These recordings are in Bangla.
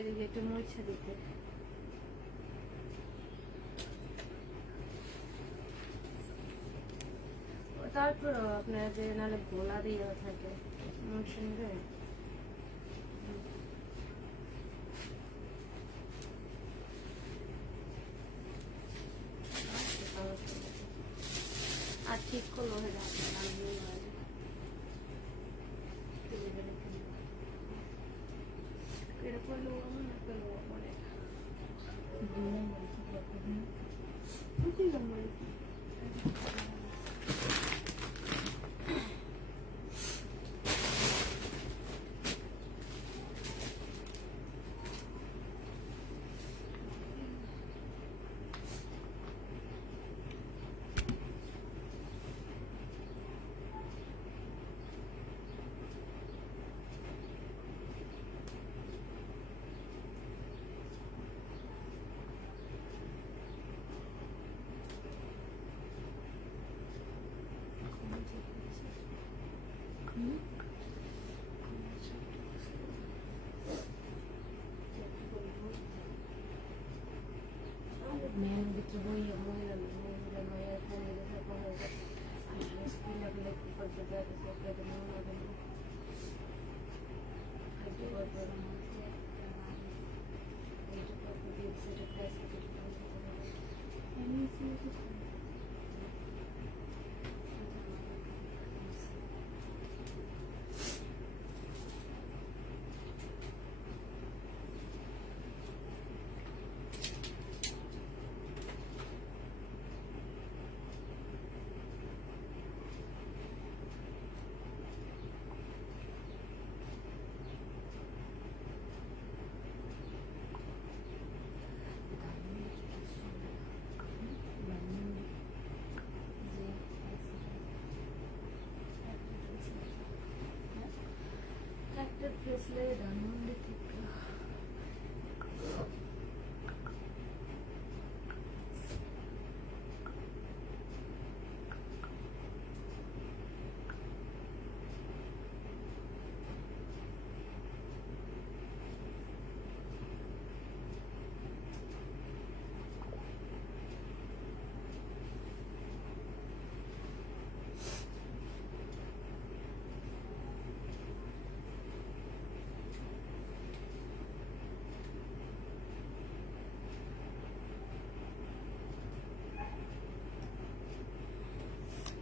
এদিকে একটু মুছে দিতে। তারপর আপনার যে নাহলে গোলা দিয়ে থাকে মুছে নেবে। আর ঠিক করলো হয়ে যাবে এটা করলেও না করলেও মনে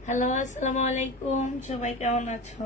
হ্যালো, আসসালামু আলাইকুম। সবাই কেমন আছো?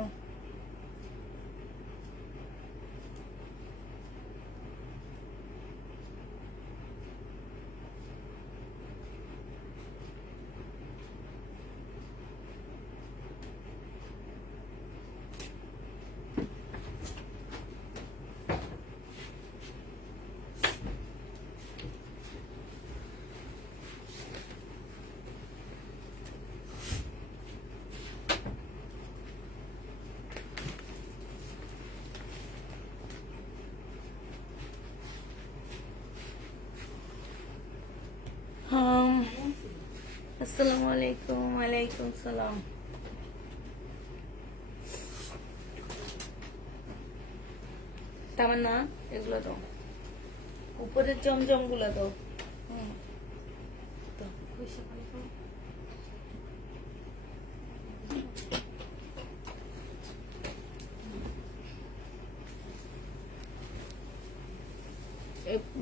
আসসালামু আলাইকুম। ওয়ালাইকুম সালাম। তামান্না, এগুলো দাও, উপরের জমজম গুলো দাও।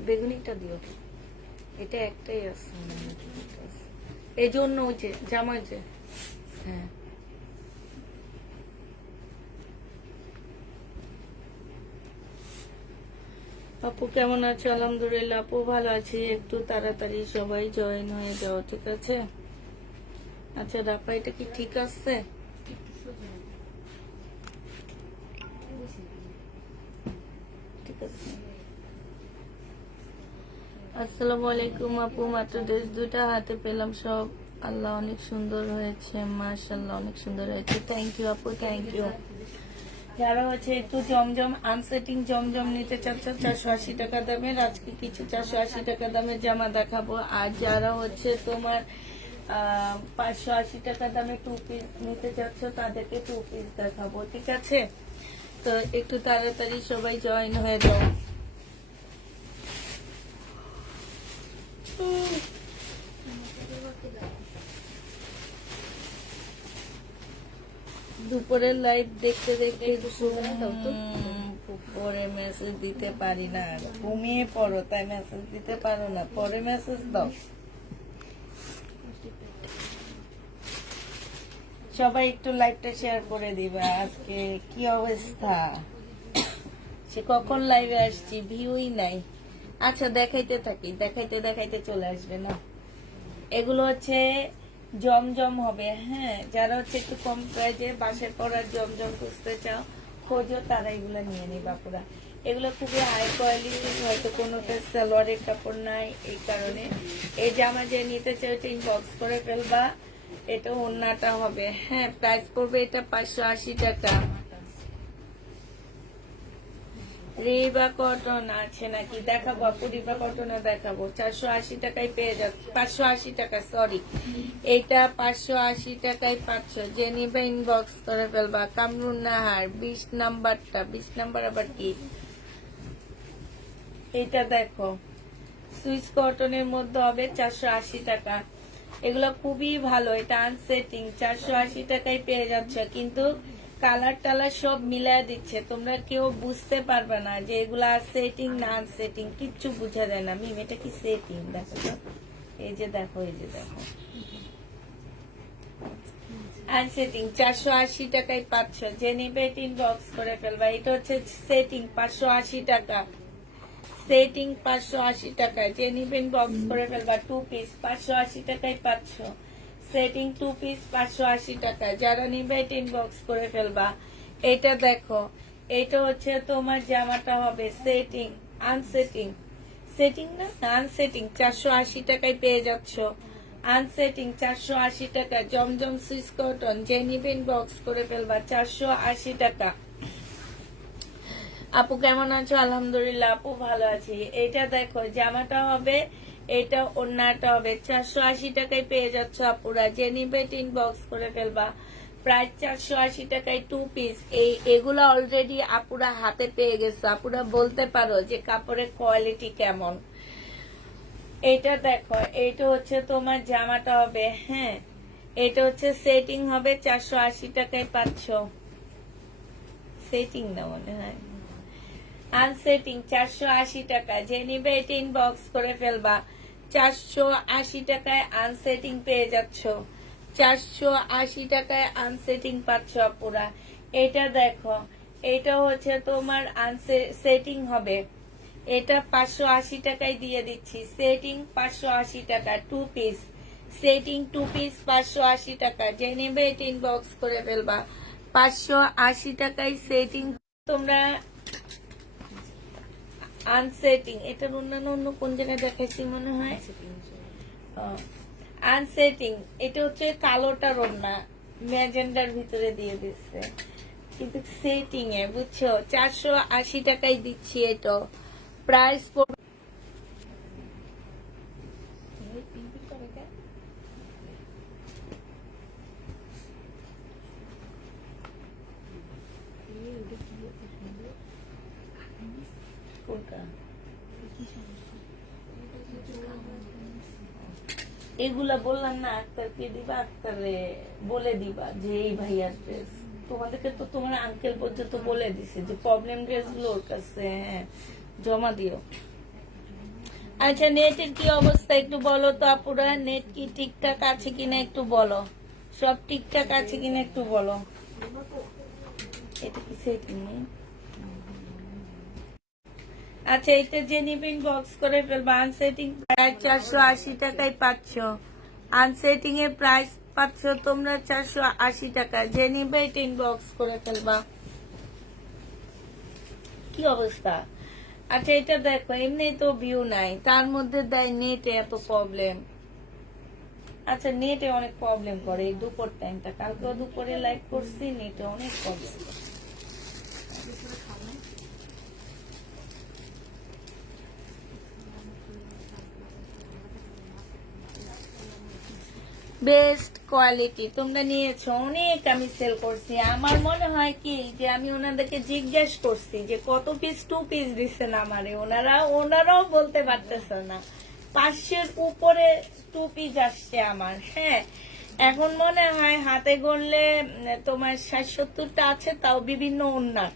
বেগুনিটা দিও, এটা একটাই আছে এই জন্য। ওই যে জামা, যে হ্যাঁ আপু কেমন আছো? আলহামদুলিল্লাহ আপু ভালো আছি। একটু তাড়াতাড়ি সবাই জয়েন হয়ে যাও, ঠিক আছে? আচ্ছা রাপা, এটা কি ঠিক আছে? ঠিক আছে। আসসালামু আলাইকুম আপু, মাত্র ড্রেস দুটা হাতে পেলাম, সব আল্লাহ অনেক সুন্দর হয়েছে, মাশাআল্লাহ অনেক সুন্দর হয়েছে। থ্যাংক ইউ আপু, থ্যাংক ইউ। যারা হচ্ছে একটু জমজম আনসেটিং জমজম নিতে চাচ্ছ 480 টাকা দামের, আজকে কিছু 480 টাকা দামের জামা দেখাবো। আর যারা হচ্ছে তোমার 580 টাকা দামে 2 পিস নিতে চাচ্ছ তাদেরকে 2 পিস দেখাবো, ঠিক আছে? তো একটু তাড়াতাড়ি সবাই জয়েন হয়ে যাও। দুপুরের লাইভ দেখতে দেখতে পরে মেসেজ দিতে পারি না, ঘুমিয়ে পড়ো তাই মেসেজ দিতে পারো না, পরে মেসেজ দাও। সবাই একটু লাইভটা শেয়ার করে দিবা। আজকে কি অবস্থা, সে কখন লাইভে আসছি ভিউই নাই। আচ্ছা দেখাইতে থাকি, দেখাইতে দেখাইতে চলে আসবে না। এগুলো হচ্ছে জমজম হবে, হ্যাঁ, যারা হচ্ছে একটু কম প্রাইজে বাসায় পড়ার জমজম খুঁজতে চাও খোঁজো, তারা এগুলো নিয়ে নি বাপুরা। এগুলো খুবই হাই কোয়ালিটি, হয়তো কোনোটা সালোয়ারের কাপড় নাই, এই কারণে এই জামা যে নিতে চাও এটা ইনবক্স করে ফেলবা। এটা ওড়নাটা হবে, হ্যাঁ, প্রাইস পড়বে এটা 580 টাকা। রিবা কটন আছে নাকি দেখাবো আপু, রিবা কটনে দেখাবো। 480 টাকায় পেয়ে যাচ্ছে, 580 টাকা, সরি, এটা 580 টাকায় 500। যে নিবে ইনবক্স করে ফেলবা। কামরুন নাহার 20 নাম্বারটা, 20 নাম্বার আবার কি? এটা দেখো সুইস কটনের মধ্যে হবে 480 টাকা। এগুলো খুবই ভালো, এটা আনসেটিং, 480 টাকায় পেয়ে যাচ্ছ। কিন্তু কালার টালার সব মিলায় দিচ্ছে, তোমরা কেউ বুঝতে পারবে না যে এগুলা সেটিং না আনসেটিং, কিচ্ছু বুঝা যায় না। মিম এটা কি সেটিং? দেখো তো, এই যে দেখো, এই যে দেখো, আনসেটিং 480 টাকায় 500। যে নিবে ইনবক্স করে ফেলবা। এটা হচ্ছে সেটিং 580 টাকা, সেটিং 580 টাকা। যে নিবেন বক্স করে ফেলবা। 2 পিস 580 টাকায় 500, সেটিং 2 পিস 580 টাকা। যারা নিবে ইনবক্স করে ফেলবা। এটা দেখো, এটা হচ্ছে তোমার জামাটা হবে সেটিং, আনসেটিং, সেটিং না আনসেটিং, 480 টাকায় পেয়ে যাচ্ছ। আনসেটিং 480 টাকা, জমজম সুইস কটন। যে নিবেন বক্স করে ফেলবা, 480 টাকা। আপু কেমন আছো? আলহামদুলিল্লাহ আপু ভালো আছি। এটা দেখো জামাটা হবে, এটা ওড়নাটা হবে, 480 টাকায় পেয়ে যাচ্ছ আপুরা। যে নিবে ইনবক্স করে ফেলবা। প্রায় 480 টাকায় 2 পিস। এগুলা অলরেডি আপুরা হাতে পেয়ে গেছে, আপুরা বলতে পারো যে কাপড়ের কোয়ালিটি কেমন। এটা দেখো, এটা হচ্ছে তোমার জামাটা হবে, হ্যাঁ, এটা হচ্ছে সেটিং হবে 480 টাকায় 500। সেটিং না মনে হয়, আনসেটিং 480 টাকা। যে নিবে এটা ইনবক্স করে ফেলবা। 480 টাকায় আনসেটিং পেয়ে যাচ্ছ, 480 টাকায় আনসেটিং পাচ্ছ আপুরা। এটা দেখো, এটা হচ্ছে তোমার সেটিং হবে, এটা 580 টাকায় দিয়ে দিচ্ছি। সেটিং 580 টাকা, 2 পিস, সেটিং 2 পিস 580 টাকা। যে নিবে এটা ইনবক্স করে ফেলবা। 580 টাকায় সেটিং। তোমরা আনসেটিং, এটার অন্যান্য অন্য কোন জায়গায় দেখাইছি মনে হয়, আনসেটিং। এটা হচ্ছে কালোটার ওড়না, ম্যাজেন্ডার ভিতরে দিয়ে দিচ্ছে, কিন্তু সেটিং এ বুঝছো 480 টাকায় দিচ্ছি। এটা প্রাইস এগুলা বললাম না, আক্তারকে দিবা, আক্তারে বলে দিবা যে এই ভাইয়ার ড্রেস। তোমাদেরকে তো তোমার আঙ্কেল পর্যন্ত বলে দিছে যে প্রবলেম ড্রেস গুলো ওর কাছে, হ্যাঁ, জমা দিও। আচ্ছা নেটের কি অবস্থা একটু বলো তো আপুরা, নেট কি ঠিকঠাক আছে কিনা একটু বলো, সব ঠিকঠাক আছে কিনা একটু বলো। এটা কি সেটিং? আচ্ছা এটা যে নিবেন বক্স করে ফেলবা। আনসেটিং প্রায় 480 টাকায় 500, আনসেটিং এর প্রাইস 500, তোমরা 480 টাকা। যে নিবে এটা ইনবক্স করে ফেলবা। কি অবস্থা? আচ্ছা এটা দেখো, এমনি তো ভিউ নাই, তার মধ্যে দেয় নেটে এত প্রবলেম। আচ্ছা নেটে অনেক প্রবলেম করে এই দুপুর টাইমটা, কালকেও দুপুরে লাইভ করছি, নেটে অনেক প্রবলেম। বেস্ট কোয়ালিটি তোমরা নিয়েছো অনেক, আমি সেল করছি। আমার মনে হয় কি যে আমি ওনাদেরকে জিজ্ঞেস করছি যে কত পিস, 2 পিস দিচ্ছেন আমারে, ওনারাও বলতে পারতেছে না। 500-র উপরে 2 পিস আসছে আমার, হ্যাঁ। এখন মনে হয় হাতে গড়লে তোমার 60-70টা আছে, তাও বিভিন্ন ওন্নার,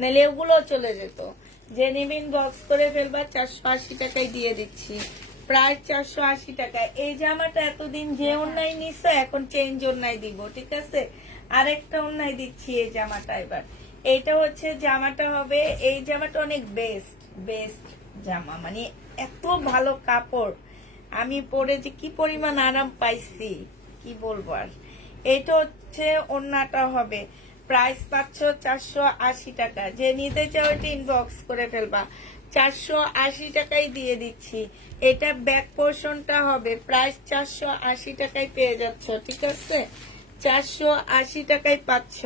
নাহলে ওগুলো চলে যেত। যে নিবিন বক্স করে ফেলবা 480 টাকায় দিয়ে দিচ্ছি, প্রায় 480 টাকা। এই জামাটা এতদিন যে অন্যায় নিচ্ছে, এখন চেঞ্জ অন্যায় দিব, ঠিক আছে? আরেকটা অন্যায় দিচ্ছি এই জামাটা এবার। এইটা হচ্ছে জামাটা হবে, এই জামাটা অনেক বেস্ট বেস্ট জামা, মানে এত ভালো কাপড়, আমি পরে যে কি পরিমাণ আরাম পাইছি কি বলবো আর। এটা হচ্ছে ওন্নাটা হবে, প্রাইস পাচ্ছ 480 টাকা। যে নিতে চাও এটা ইনবক্স করে ফেলবা, 480 টাকায় দিয়ে দিচ্ছি। এটা ব্যাক পোর্শনটা হবে, প্রাইস 480 টাকায় পেয়ে যাচ্ছ, ঠিক আছে? 480 টাকায় পাচ্ছ।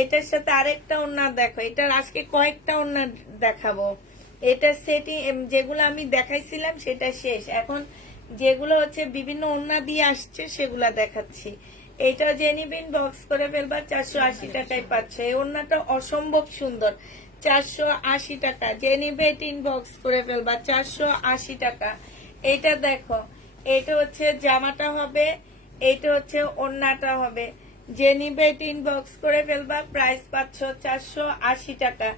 এটার সাথে আরেকটা ওন্না দেখো, এটার আজকে কয়েকটা ওন্না দেখাবো। এটা সেটিং যেগুলো আমি দেখাইছিলাম সেটা শেষ, এখন যেগুলো হচ্ছে বিভিন্ন ওন্না দিয়ে আসছে সেগুলা দেখাচ্ছি। এটা জেনিবিন বক্স করে ফেলবা, 480 টাকায় পাচ্ছে। এই ওন্নাটা অসম্ভব সুন্দর, 480 টাকা। জেনিবেট ইনবক্স করে ফেলবা, 480 টাকা। এটা দেখো, এটা হচ্ছে জামাটা হবে, এটা হচ্ছে ওন্নাটা হবে। জেনিবেট ইনবক্স করে ফেলবা, প্রাইস পাচ্ছ 480 টাকা।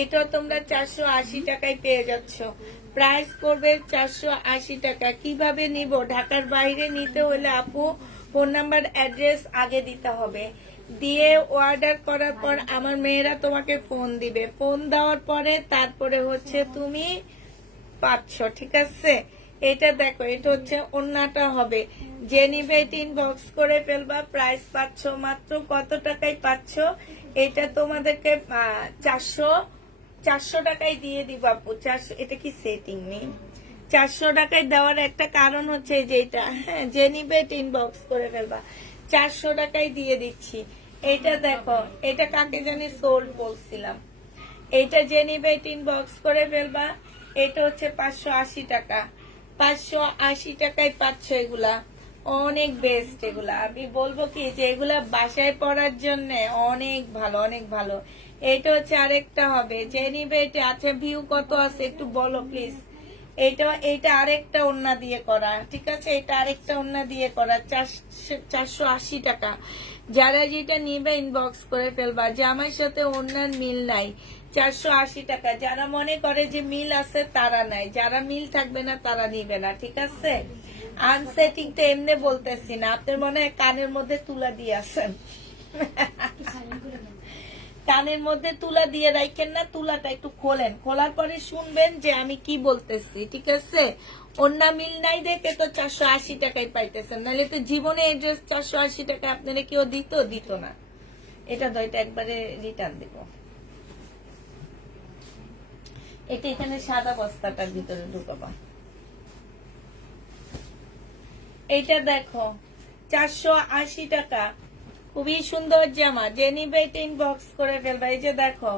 এটা তোমরা 480 টাকায় পেয়ে যাচ্ছ, প্রাইস করবে 480 টাকা। কিভাবে নিব? ঢাকার বাইরে নিতে হলে আপু ফোন নাম্বার অ্যাড্রেস আগে দিতে হবে, দিয়ে অর্ডার করার পর আমার মেয়েরা তোমাকে ফোন দিবে, ফোন দেওয়ার পরে তারপরে হচ্ছে তুমি পাচ্ছ, ঠিক আছে? এটা দেখো, এটা হচ্ছে ওন্নাটা হবে। যে নিবে ইনবক্স করে ফেলবা, প্রাইস পাচ্ছ মাত্র কত টাকায় পাচ্ছ? এটা তোমাদেরকে 400 টাকায় দিয়ে দিব আপু। 400, এটা কি সেটিং নেই? 400 টাকায় দেওয়ার একটা কারণ হচ্ছে যে এটা, হ্যাঁ, যে নিবে ইনবক্স করে ফেলবা, 400 টাকায় দিয়ে দিচ্ছি। এটা দেখো, এটা কাকে জানি সোল্ড বলছিলাম। এটা যে নিবে ইনবক্স করে ফেলবা, এটা হচ্ছে 580 টাকা। 580 টাকায় পাচ্ছ এগুলা, অনেক বেস্ট এগুলা। আমি বলবো কি যে এগুলা বাসায় পরার জন্য অনেক ভালো, অনেক ভালো। এটা হচ্ছে আরেকটা হবে, যে নিবে এটা। আচ্ছা, ভিউ কত আছে একটু বলো প্লিজ। এটা আরেকটা ওন্না দিয়ে করা, ঠিক আছে? এটা আরেকটা ওন্না দিয়ে করা, 480 টাকা। যারা যেটা নিবে ইনবক্স করে ফেলবা। জামার সাথে ওন্নার মিল নাই, 480 টাকা। যারা মনে করে যে মিল আছে তারা নাই, যারা মিল থাকবে না তারা নিবে না, ঠিক আছে? আনসেটিংটা এমনি বলতেছি না, আপনার মনে হয় কানের মধ্যে তুলা দিয়ে আছেন। কানের মধ্যে তুলা দিয়ে রাখেন না, তুলাটা একটু খোলেন, খোলার পরে শুনবেন যে আমি কি বলতেছি, ঠিক আছে? অন্য মিল নাই দেখে তো 480 টাকায় পাইতেছেন, নাহলে তো জীবনে এই ড্রেস 480 টাকা আপনারা কেউ দিত না। এটা তো এটা একবারে রিটার্ন দিব। এটা এখানে সাদা বস্তাটার ভিতরে ঢুকাবা। এইটা দেখো, 480 টাকা, খুবই সুন্দর জামা। যে নিবে এটা ইনবক্স করে ফেলবা। এই যে দেখো,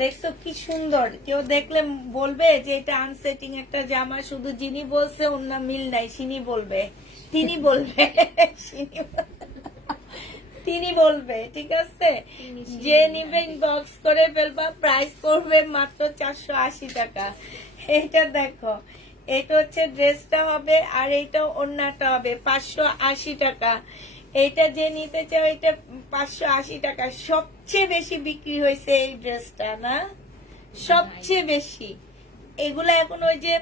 দেখছো কি সুন্দর? কেউ দেখলে বলবে যে এটা আনসেটিং একটা জামা, শুধু যিনি বলছে অন্য মিল নাই তিনি বলবে, তিনি বলবে, ঠিক আছে? যে নিবে ইনবক্স করে ফেলবা, প্রাইস করবে মাত্র 480 টাকা। এটা দেখো, এটা হচ্ছে ড্রেসটা হবে, আর এটা ওন্নাটা হবে 580 টাকা। এটা যে নিতে চাও এটা 580 টাকা। সবচেয়ে বেশি বিক্রি হয়েছে এই ড্রেসটা, না? সবচেয়ে বেশি। এগুলা এখন ওই যে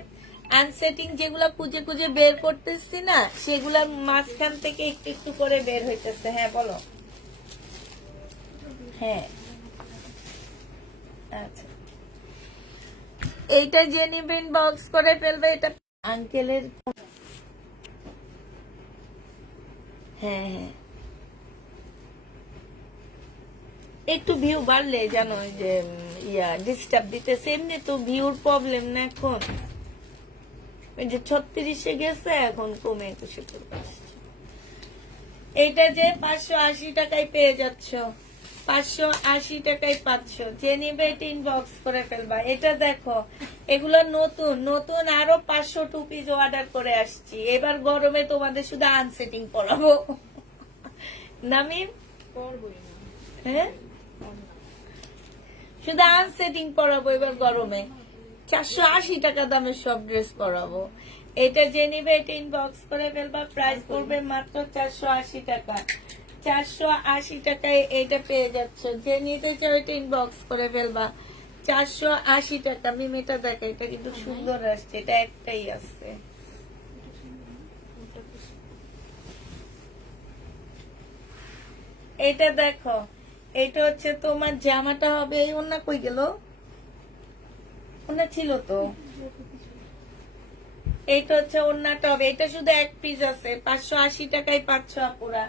আনসেটিং যেগুলা খুঁজে খুঁজে বের করতেছি না, সেগুলা মাঝখান থেকে একটু একটু করে বের হইতেছে। হ্যাঁ বলো। হ্যাঁ, আচ্ছা, এইটা যে নিবেন বক্স করে ফেলবে। এটা আঙ্কেলের, হ্যাঁ হ্যাঁ, একটু ভিউ বাড়লে জানো যে ডিস্টার্ব দিতেছে, এমনি তো ভিউর প্রবলেম না এখন। ওই যে 36-এ গেছে, এখন কমে 21-এ চলে আসছে। এইটা যে 580 টাকায় পেয়ে যাচ্ছ, 580 টাকায় পাচ্ছ। যে নিবে এটা ইনবক্স করে ফেলবা। এটা দেখো, এগুলো নতুন নতুন আরো 500 টু পিস অর্ডার করে আসছি। এবার গরমে তোমাদের শুধু আনসেটিং পরাবো। নামিম, হ্যাঁ, শুধু আনসেটিং পরাবো এবার গরমে। 480 টাকা দামের সব ড্রেস পরাবো। এটা যে নিবে এটা ইনবক্স করে ফেলবা, প্রাইস পড়বে মাত্র 480 টাকা। 480 টাকায় এটা পেয়ে যাচ্ছ। যে নিতে চাও এটা ইনবক্স করে ফেলবা, 480 টাকা। মিমিটা দেখো, এটা কিন্তু সুন্দর আসছে, এটা একটাই আসছে। এটা দেখো, এটা হচ্ছে তোমার জামাটা হবে, এই ওন্না কই গেল, ওন্না ছিল তো, এইটা হচ্ছে ওন্নাটা হবে। এটা শুধু এক পিস আছে, 580 টাকায় পাচ্ছ আপুরা।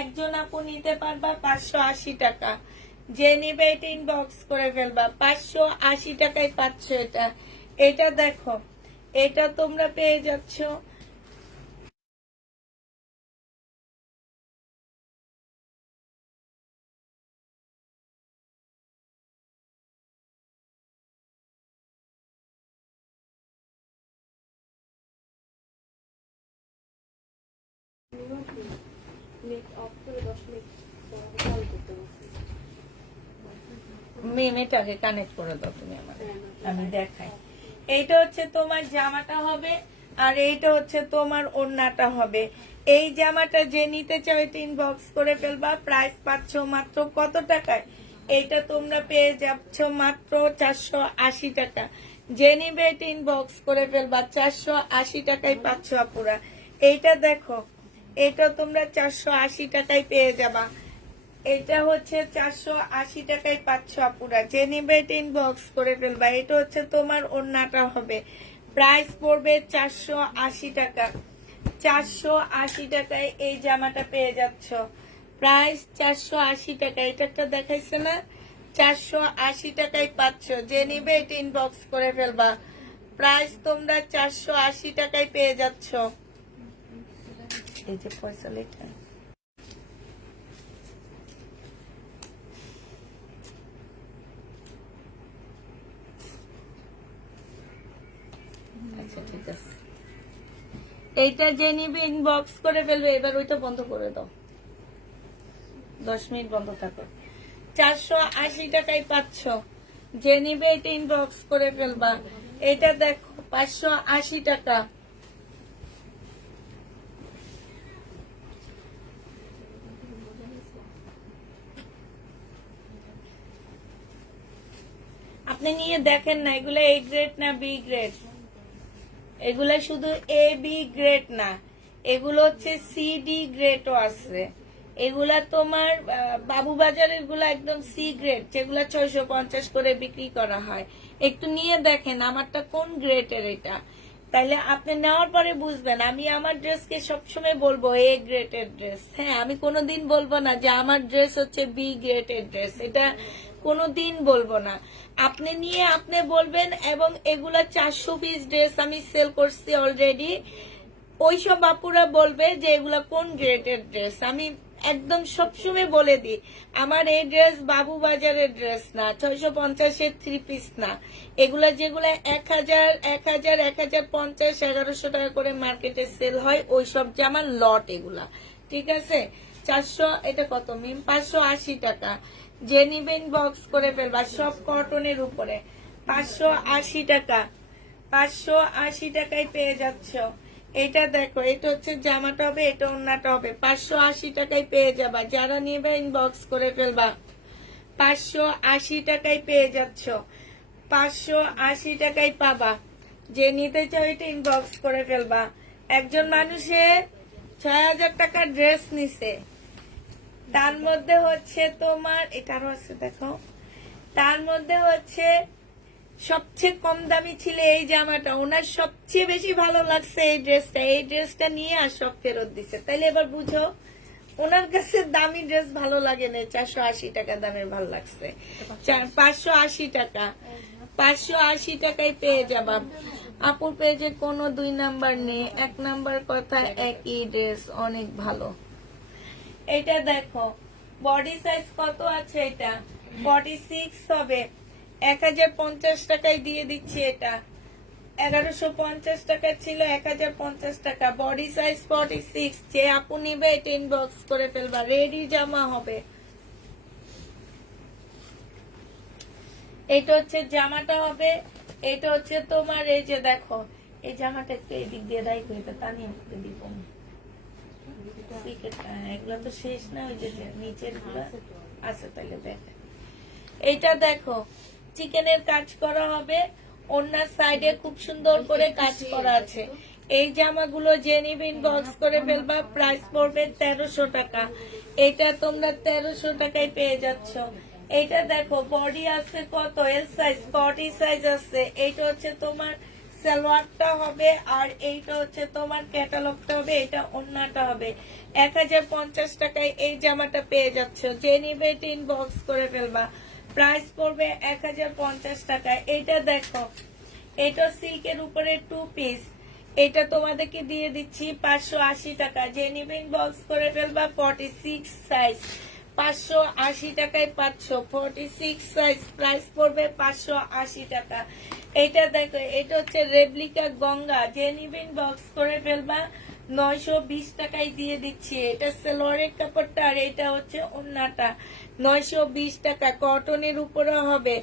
একজন আপু নিতে পারবা 580 টাকা। যে নিবে এটা ইনবক্স করে ফেলবা, 580 টাকায় পাচ্ছ এটা। এটা দেখো, এটা তোমরা পেয়ে যাচ্ছ মেয়েটাকে কানেক্ট করে দাও তুমি আমাদের, আমি দেখাই। এইটা হচ্ছে তোমার জামাটা হবে, আর এইটা হচ্ছে তোমার ওড়নাটা হবে। এই জামাটা যে নিতে চাও এটা ইনবক্স করে ফেলবা, প্রাইস পাচ্ছ মাত্র কত টাকায়? এইটা তোমরা পেয়ে যাচ্ছ মাত্র 480 টাকা। যে নিবে এটা ইনবক্স করে ফেলবা, 480 টাকায় পাচ্ছ আপুরা। এইটা দেখো, এটা তোমরা 480 টাকায় পেয়ে যাবা। এটা হচ্ছে 480 টাকায় পাচ্ছ আপুরা। যে নিবে এটা ইনবক্স করে ফেলবা। এটা হচ্ছে তোমার ওড়নাটা হবে, প্রাইস পড়বে 480 টাকা। 480 টাকায় এই জামাটা পেয়ে যাচ্ছ, প্রাইস 480 টাকা। এটা একটা দেখাইছে না, 480 টাকায় পাচ্ছ। যে নিবে এটা ইনবক্স করে ফেলবা, প্রাইস তোমরা 480 টাকায় পেয়ে যাচ্ছ। এই যে পয়সা লেখা, আচ্ছা ঠিক আছে। এইটা যে নিবে ইনবক্স করে ফেলবে। এবার ওইটা বন্ধ করে দাও, 10 মিনিট বন্ধ থাকো। 480 টাকায় পাচ্ছ। যে নিবে এটা ইনবক্স করে ফেলবা। এটা দেখো 580 টাকা। আপনি নিয়ে দেখেন না, এগুলা এ গ্রেড না বি গ্রেড, এগুলা শুধু এ বি গ্রেড না, এগুলো হচ্ছে সি ডি গ্রেডও আছে। এগুলা তোমার বাবুবাজারের গুলা একদম সি গ্রেড, যেগুলা 650 করে বিক্রি করা হয়। একটু নিয়ে দেখেন আমারটা কোন গ্রেডের এটা, তাইলে আপনি নেওয়ার পরে বুঝবেন। আমি আমার ড্রেসকে সবসময় বলবো এ গ্রেডের ড্রেস। হ্যাঁ, আমি কোনোদিন বলবো না যে আমার ড্রেস হচ্ছে বি গ্রেডের ড্রেস, এটা কোনোদিন বলবো না। আপনি নিয়ে আপনি বলবেন। এবং এগুলা 400 পিস ড্রেস আমি সেল করছি অলরেডি। ওইসব আপুরা বলবে যে এগুলা কোন গ্রেডের ড্রেস। আমি একদম সবসময় বলে দিই, আমার এই ড্রেস বাবু বাজারের ড্রেস না, 650-এর 3 পিস না। এগুলা যেগুলা 1000, 1000, 1050, 1100 টাকা করে মার্কেটে সেল হয়, ওইসব জামার লট এগুলা। ঠিক আছে, 400, এটা কত মিম, 580 টাকা। যে নিবেন বক্স করে ফেলবা, সব কটনের উপরে 580 টাকা। 580 টাকায় পেয়ে যাচ্ছ। এটা দেখো, এটা হচ্ছে জামাটা হবে, এটা ওড়নাটা হবে, 580 টাকায় পেয়ে যাবা। যারা নিবে ইনবক্স করে ফেলবা, 580 টাকায় পেয়ে যাচ্ছ। 580 টাকায় পাবা। যে নিতে চাও এটা ইনবক্স করে ফেলবা। একজন মানুষে 6000 টাকার ড্রেস নিছে, তার মধ্যে হচ্ছে তোমার এটারও আছে দেখো, তার মধ্যে হচ্ছে সবচেয়ে কম দামি ছিল এই জামাটা। ওনার সবচেয়ে বেশি ভালো লাগছে এই ড্রেসটা। এই ড্রেসটা নিয়ে আর সব ফেরত দিচ্ছে। তাইলে এবার বুঝো ওনার কাছে দামি ড্রেস ভালো লাগে না, 480 টাকা দামের ভালো লাগছে। 580 টাকা, 580 টাকায় পেয়ে যাবা। আপুর পেজে কোনো 2 নাম্বার নেই, 1 নাম্বার কথা, একই ড্রেস, অনেক ভালো। এটা দেখো, বডি সাইজ কত আছে, এটা 46 হবে। 1050 টাকায় দিয়ে দিচ্ছি এটা। 1150 টাকা ছিল, 1050 টাকা। Body size 46। যে আপু নিবে এটা ইনবক্স করে ফেলবা, রেডি জামা হবে। এটা হচ্ছে জামাটা হবে। এটা হচ্ছে তোমার, এই যে দেখো, এই জামাটা একটু এদিক দিয়ে রাখবো, এটা টানিয়ে দিব। এগুলা তো শেষ না, ওই যে নিচের গুলা আছে, তাহলে দেখে এইটা দেখো চিকেনের কাজ করা হবে, ওনার সাইডে খুব সুন্দর করে কাজ করা আছে। এই জামাগুলো যে নিবে ইনবক্স করে ফেলবা, প্রাইস পড়বে 1300 টাকা। এটা তোমরা 1300 টাকায় পেয়ে যাচ্ছ। এইটা দেখো বডি আছে কত, এল সাইজ 40 সাইজ আছে। এইটা হচ্ছে তোমার সালোয়ারটা হবে, আর এইটা হচ্ছে তোমার ক্যাটালগটা হবে, এটা ওন্নাটা হবে। 1050 টাকায় এই জামাটা পেয়ে যাচ্ছ। যে নিবে ইনবক্স করে ফেলবা, প্রাইস পড়বে 1050 টাকা। এইটা দেখো, এটা সিল্কের উপরে 2 পিস, এটা তোমাদেরকে দিয়ে দিচ্ছি 580 টাকা। যে নিবে ইনবক্স করে ফেলবা, 46 সাইজ 580 টাকায় পাচ্ছ। 46 সাইজ, প্রাইস পড়বে 580 টাকা। এটা দেখো, এটা হচ্ছে রেপ্লিকা গঙ্গা। যে নিবে ইনবক্স করে ফেলবা, 920 টাকায় দিয়ে দিচ্ছি। এটা সালোয়ারের কাপড়টা, আর এটা হচ্ছে ওন্নাটা। 920 টাকা, কটনের উপরে হবে।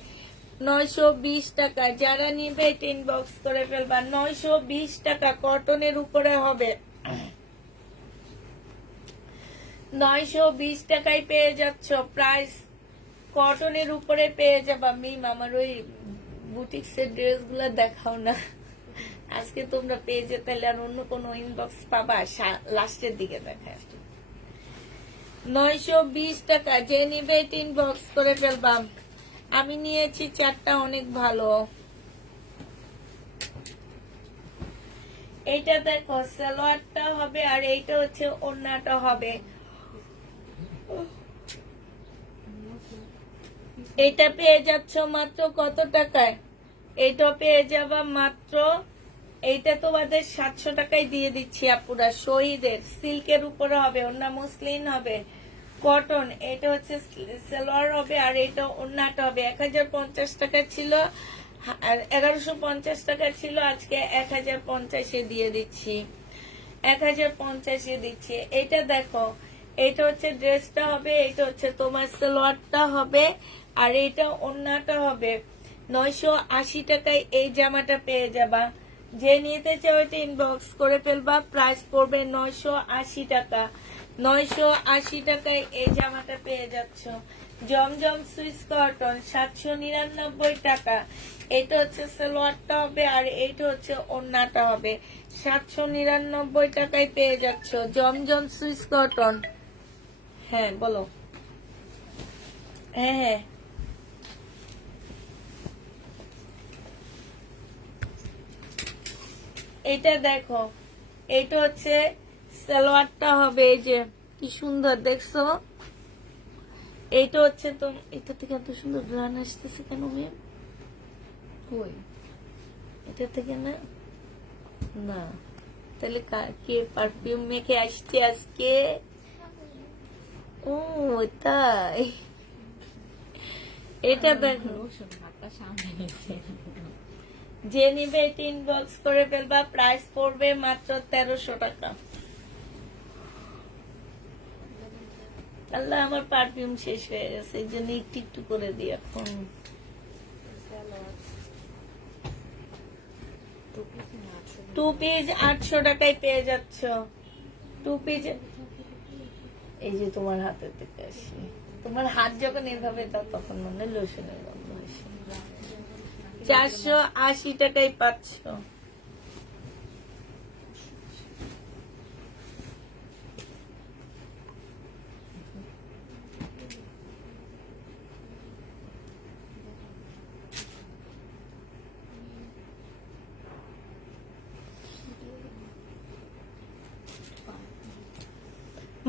920 টাকা, যারা নিবে ইনবক্স করে ফেলবা। 920 টাকা, কটনের উপরে হবে। 920 টাকায় পেয়ে যাচ্ছ। প্রাইস কটনের উপরে পেয়ে যাবা। মিম, আমার ওই বুটিক্সের ড্রেস গুলা দেখাও না আজকে তোমরা পেয়ে যেতে, আর অন্য কোনো ইনবক্স পাবা লাস্টের দিকে দেখায়। 920 টাকা, যে নিবে ইনবক্স করে ফেলবা। আমি নিয়েছি 4টা, অনেক ভালো। এইটা দেখো সালোয়ারটা হবে, আর এইটা হচ্ছে ওন্নাটা হবে। এটা পেয়ে যাচ্ছ মাত্র কত টাকায়? এটা পেয়ে যাবা মাত্র, এইটা তোমাদের 700 টাকায় দিয়ে দিচ্ছি আপুরা। শহীদের সিল্কের উপরে হবে, ওন্না মসলিন হবে, কটন। এটা হচ্ছে সালোয়ার হবে, আর এটা ওন্নাটা হবে। 1050 টাকা ছিল, 1150 টাকা ছিল, আজকে 1050 দিয়ে দিচ্ছি। 1050 দিচ্ছি। এটা দেখো, এটা হচ্ছে ড্রেসটা হবে, এটা হচ্ছে তোমার সালোয়ারটা হবে, আর এটা ওন্নাটা হবে। 980 টাকায় এই জামাটা পেয়ে যাবা। যে নিতে চাও এটা ইনবক্স করে ফেলবা, প্রাইস পড়বে 980 টাকা। 980 টাকায় এই জামাটা পেয়ে যাচ্ছ। জমজম সুইস কটন 799 টাকা। এটা হচ্ছে সালোয়ারটা হবে, আর এটা হচ্ছে ওন্নাটা হবে। 799 টাকায় পেয়ে যাচ্ছ জমজম সুইস কটন। হ্যাঁ বলো। হ্যাঁ হ্যাঁ, এটা দেখো, এটা হচ্ছে সালোয়ারটা হবে। এই যে কি সুন্দর দেখছো, এইটা হচ্ছে তো, এটা থেকে এত সুন্দর গ্রান আসতেছে কেন মেয়ে? কই এটা থেকে না, না তাহলে কে পারফিউম মেখে আসছে আজকে? ও তাই, এটা দেখো। যে নিবে ইনবক্স করে ফেলবা, প্রাইস পড়বে মাত্র 1300 টাকা। আল্লাহ, আমার পারফিউম শেষ হয়ে গেছে, এই জন্য একটু একটু করে দিই এখন। 2 পিস 800 টাকায় পেয়ে যাচ্ছ। 2 পিস, এই যে তোমার হাতের থেকে আসি, তোমার হাত যখন এভাবে দাও তখন মনে হয় লোশনের গন্ধ আসে। 480 টাকায় পাচ্ছ।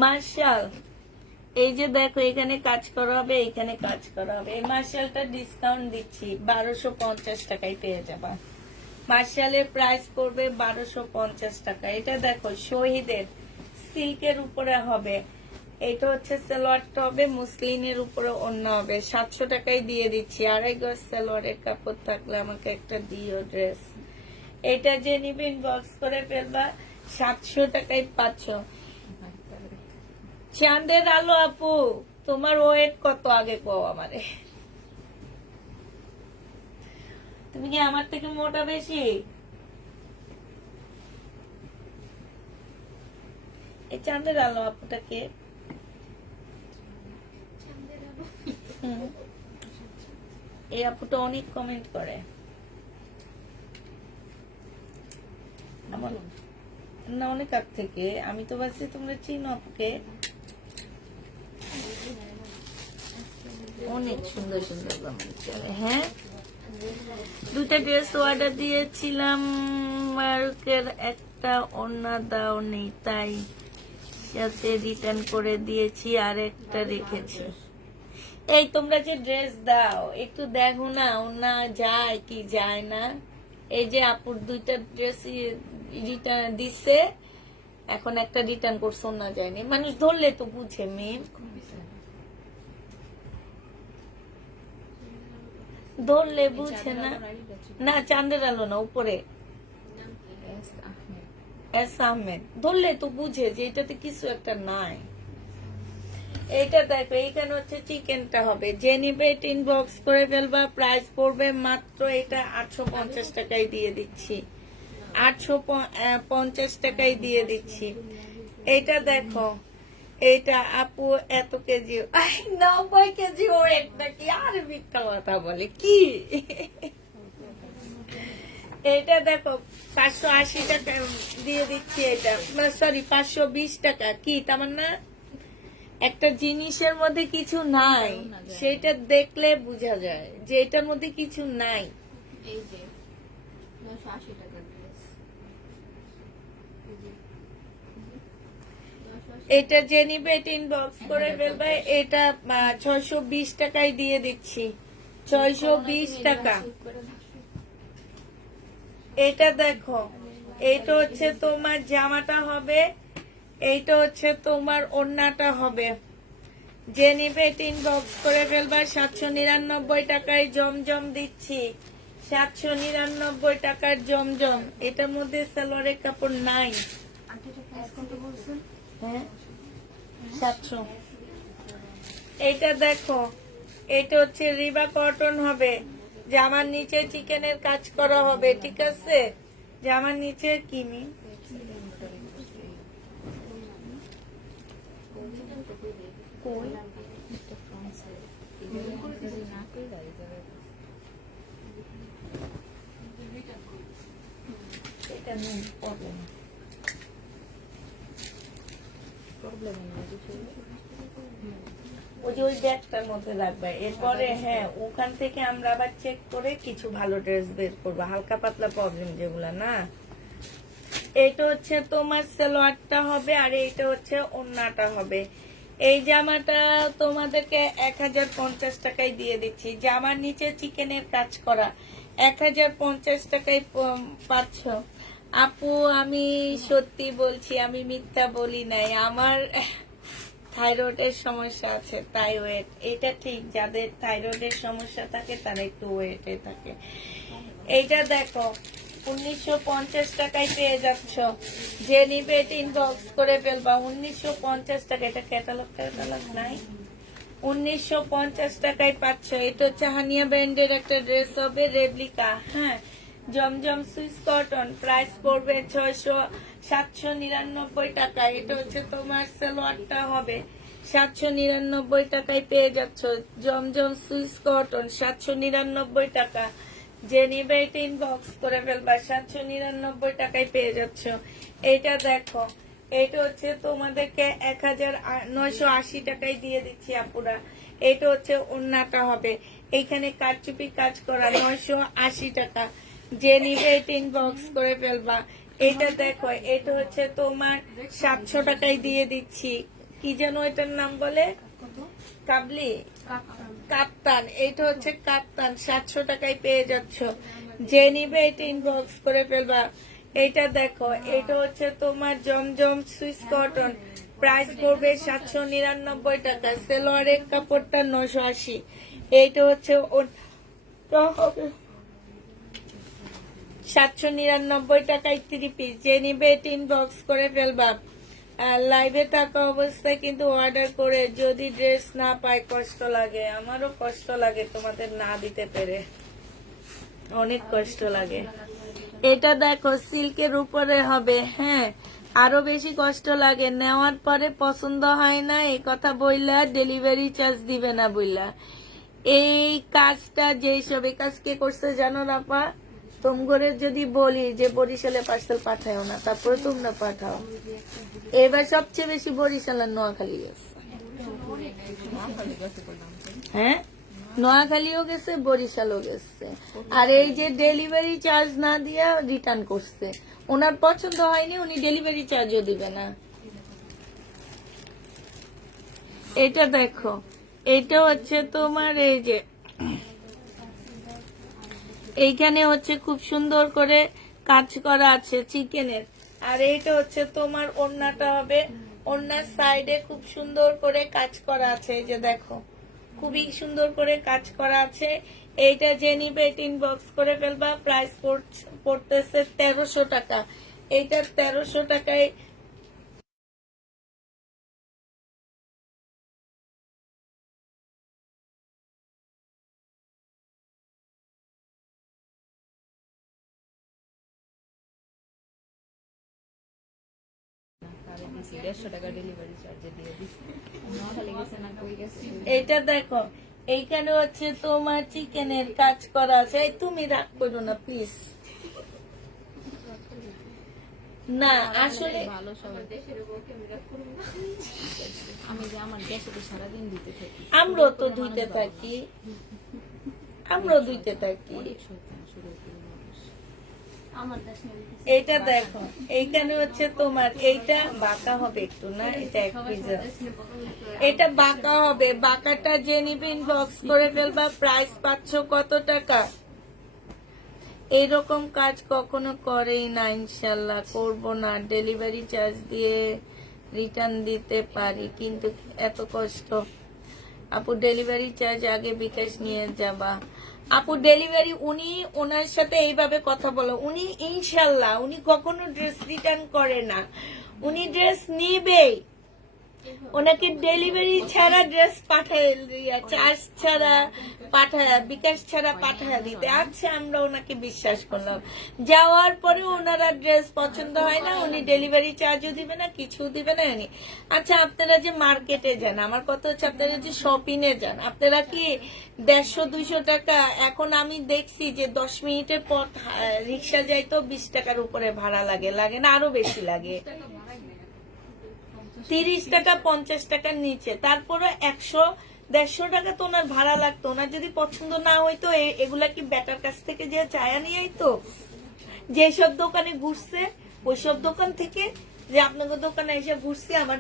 মার্শাল, এই যে দেখো, এখানে কাজ করা হবে, এখানে কাজ করা হবে। এই মার্শালটা ডিসকাউন্ট দিচ্ছি, 1250 টাকায় পেয়ে যাবা। মার্শালের প্রাইস পড়বে 1250 টাকা। এটা দেখো শহীদের সিল্কের উপরে হবে, এটা হচ্ছে সালোয়ারটা হবে, মুসলিনের উপরে ওন্না হবে। 700 টাকায় দিয়ে দিচ্ছি। 2.5 গজ সালোয়ারের কাপড় থাকলে আমাকে একটা দিও ড্রেস। এটা যে নিবে ইনবক্স করে ফেলবা, 700 টাকায় পাচ্ছ। চাঁদের আলো আপু, তোমার ওয়েট কত আগে কও আমারে? তুমি কি আমার থেকে মোটা বেশি? এই চাঁদের আলো আপুটাকে এই আপুটা অনেক কমেন্ট করে আমার না, অনেক আগ থেকে। আমি তো ভাবছি তোমরা চিনো আপুকে। অনেক সুন্দর সুন্দর কমেন্ট করে। হ্যাঁ, দুটা ড্রেস অর্ডার দিয়েছিলাম, মারুকের একটা ওড়না দাও নেই, তাই সাথে রিটার্ন করে দিয়েছি, আর একটা রেখেছি। এই তোমরা যে ড্রেস দাও একটু দেখো না, ওড়না যায় কি যায় না। এই যে আপুর দুইটা ড্রেস রিটার্ন দিছে, এখন একটা রিটার্ন করছে, ওড়না যায়নি। মানুষ ধরলে তো বুঝে মেয়ে, ধরলে বুঝে না। না চাঁদের আলো না, উপরে এস আহমেদ, ধরলে তো বুঝে যে এটাতে কিছু একটা নাই। এইটা দেখো, এইখানে হচ্ছে চিকেনটা হবে, যে নিবে ইনবক্স করে ফেলবা। প্রাইস পড়বে মাত্র এটা 850 টাকায় দিয়ে দিচ্ছি, 850 টাকায় দিয়ে দিচ্ছি। এইটা দেখো, এইটা আপু এত কেজি, 90 কেজি ওয়েট নাকি? আর মিথ্যা কথা বলে কি? এটা দেখো 580 টাকা দিয়ে দিচ্ছি। এটা সরি 520 টাকা। কি তামান্না, একটা জিনিসের মধ্যে কিছু নাই সেটা দেখলে বোঝা যায় যে এটার মধ্যে কিছু নাই। এই যে 980 টাকার ড্রেস, এটা যে নিবে এটা ইনবক্স করে ফেলবে। এটা 620 টাকায় দিয়ে দিচ্ছি, 620 টাকা। এটা দেখো, এইটা হচ্ছে তোমার জামাটা হবে, এইটা হচ্ছে তোমার ওড়নাটা হবে। যে নিবে এটা ইনবক্স করে ফেলবা। 799 টাকায় জমজম দিচ্ছি, 799 টাকার জমজম। এটার মধ্যে সালোয়ারের কাপড় নাই। হ্যাঁ 700। এইটা দেখো, এটা হচ্ছে রিবা কটন হবে, জামার নিচে চিকেনের কাজ করা হবে, ঠিক আছে? জামার নিচে কিমি এটা নেই প্রবলেম, ওই যে ওই ব্যাগটার মধ্যে রাখবে। এরপরে হ্যাঁ, ওখান থেকে আমরা আবার চেক করে কিছু ভালো ড্রেস বের করবো, হালকা পাতলা প্রবলেম যেগুলা না। এটা হচ্ছে তোমার সালোয়ারটা হবে, আর এইটা হচ্ছে ওড়নাটা হবে। এই জামাটা তোমাদেরকে 1050 টাকায় দিয়ে দিচ্ছি, জামার নিচে চিকেনের কাজ করা, 1050 টাকায় পাচ্ছ। আপু আমি সত্যি বলছি, আমি মিথ্যা বলি নাই। আমার থাইরয়েডের সমস্যা আছে, তাই ওয়েট। এটা ঠিক, যাদের থাইরয়েডের সমস্যা থাকে তারা একটু ওয়েটে থাকে। এইটা দেখো 1950 টাকায় পেয়ে যাচ্ছ, যে নিবে এটা ইনবক্স করে ফেলবা। 1950 টাকা, এটা ক্যাটালগ নাই, 1950 টাকায় পাচ্ছ। এটা হচ্ছে হানিয়া ব্র্যান্ডের একটা ড্রেস হবে, রেপ্লিকা। হ্যাঁ, জমজম সুইস কটন, প্রাইস পড়বে 799 টাকা। এটা হচ্ছে তোমার সালোয়ারটা হবে, 799 টাকায় পেয়ে যাচ্ছ। জমজম সুইস কটন 799 টাকা। যে নিবে এটা ইনবক্স করে ফেলবা, 799 টাকায় পেয়ে যাচ্ছ। এইটা দেখো, এটা হচ্ছে তোমাদেরকে 1980 টাকায় দিয়ে দিচ্ছি আপুরা। এটা হচ্ছে ওড়নাটা হবে, এইখানে কারচুপি কাজ করা, 980 টাকা। যে নিবে এটা ইনবক্স করে ফেলবা। এটা দেখো, এটা হচ্ছে তোমার 700 টাকায় দিয়ে দিচ্ছি। কি যেন এটার নাম বলে, কাবলি কাপ্তান। এটা হচ্ছে কাপ্তান, 700 টাকায় পেয়ে যাচ্ছ। যে নিবে এটা ইনবক্স করে ফেলবা। এটা দেখো, এটা হচ্ছে তোমার জমজম সুইস কটন, প্রাইস পড়বে 799 টাকা। সেলোয়ারের কাপড়টা 980। এইটা হচ্ছে 799 টাকায় 3 পিস। যে নিবে এটা ইনবক্স করে ফেলবা। লাইভে থাকা অবস্থায় কিন্তু অর্ডার করে যদি ড্রেস না পাই কষ্ট লাগে, আমারও কষ্ট লাগে তোমাদের না দিতে পেরে, অনেক কষ্ট লাগে। এটা দেখো সিল্কের উপরে হবে, হ্যাঁ, আরো বেশি কষ্ট লাগে, নেওয়ার পরে পছন্দ হয় না এই কথা বইলা ডেলিভারি চার্জ দিবে না বইলা। এই কাজটা যেসব এই কাজ কে করছে জানো না পা? তোমগরে যদি বলি যে বরিশালে পার্সেল পাঠাও না, তারপরে তোমরা পাঠাও। এবার সবচেয়ে বেশি বরিশাল আর নোয়াখালী গেছে। হ্যাঁ, নোয়াখালীও গেছে, বরিশালও গেছে। আর এই যে ডেলিভারি চার্জ না দিয়া রিটার্ন করছে, ওনার পছন্দ হয়নি, উনি ডেলিভারি চার্জও দিবে না। এটা দেখো, এটা হচ্ছে তোমার এই যে এইখানে হচ্ছে খুব সুন্দর করে কাজ করা আছে চিকেনের। আর এইটা হচ্ছে তোমার ওড়নাটা হবে, ওড়নার সাইডে খুব সুন্দর করে কাজ করা আছে। এই যে দেখো, খুবই সুন্দর করে কাজ করা আছে। এইটা যে নিবে ইনবক্স করে ফেলবা। প্রাইস পড়তেছে 1300 টাকা। এইটা 1300 টাকায় এটা দেখো, এইখানে হচ্ছে তোমার চিকেনের কাজ করা আছে। এই তুমি রাগ করো না প্লিজ। না আসলে ভালো সবাই দেশের বউকে আমি রাগ করব না। আমি যে আমার দেশে তো সারাদিন দিতে থাকি, আমরাও তো ধুইতে থাকি, আমরাও ধুইতে থাকি। অনেক শয়তান শুরু করে মানুষ। আমার দেশ নিয়ে এইটা দেখো, এইখানে হচ্ছে তোমার এইটা বাঁকা হবে একটু না, এটা এক পিজা, এটা বাঁকা হবে। বাঁকাটা যে নিবে ইনবক্স করে ফেলবা। প্রাইস পাচ্ছ কত টাকা? এইরকম কাজ কখনো করেই না, ইনশাল্লাহ করব না। ডেলিভারি চার্জ দিয়ে রিটার্ন দিতে পারি, কিন্তু এত কষ্ট। আপু ডেলিভারি চার্জ আগে বিকাশ নিয়ে যাবা। আপু ডেলিভারি উনি ওনার সাথে এইভাবে কথা বলো, উনি ইনশাল্লাহ উনি কখনো ড্রেস রিটার্ন করে না, উনি ড্রেস নিবেই। ওনাকে ডেলিভারি ছাড়া ড্রেস পাঠায়, চার্জ ছাড়া পাঠায়, বিকাশ ছাড়া পাঠায় দিতে। আচ্ছা, আমরা ওনাকে বিশ্বাস করলাম। যাওয়ার পরে ওনারা ড্রেস পছন্দ হয় না, উনি ডেলিভারি চার্জও দিবে না, কিছু দিবে না। উনি আচ্ছা, আপনারা যে মার্কেটে যান, আমার কথা হচ্ছে আপনারা যে শপিং এ যান, আপনারা কি 150-200 টাকা? এখন আমি দেখছি যে 10 মিনিটের পর রিক্সা যাইতো 20 টাকার উপরে ভাড়া লাগে, লাগে না আরো বেশি লাগে? 30 টাকা 50 টাকার নিচে। তারপরে 100-150 টাকা তো ওনার ভাড়া লাগতো। ওনার যদি পছন্দ না হইতো এগুলা কি বেটার কাছ থেকে যে চায়া নিয়ে আইতো? যেসব দোকানে ঘুরছে ওইসব দোকান থেকে, যে আপনাদের দোকানে এসে ঘুরছি, আমার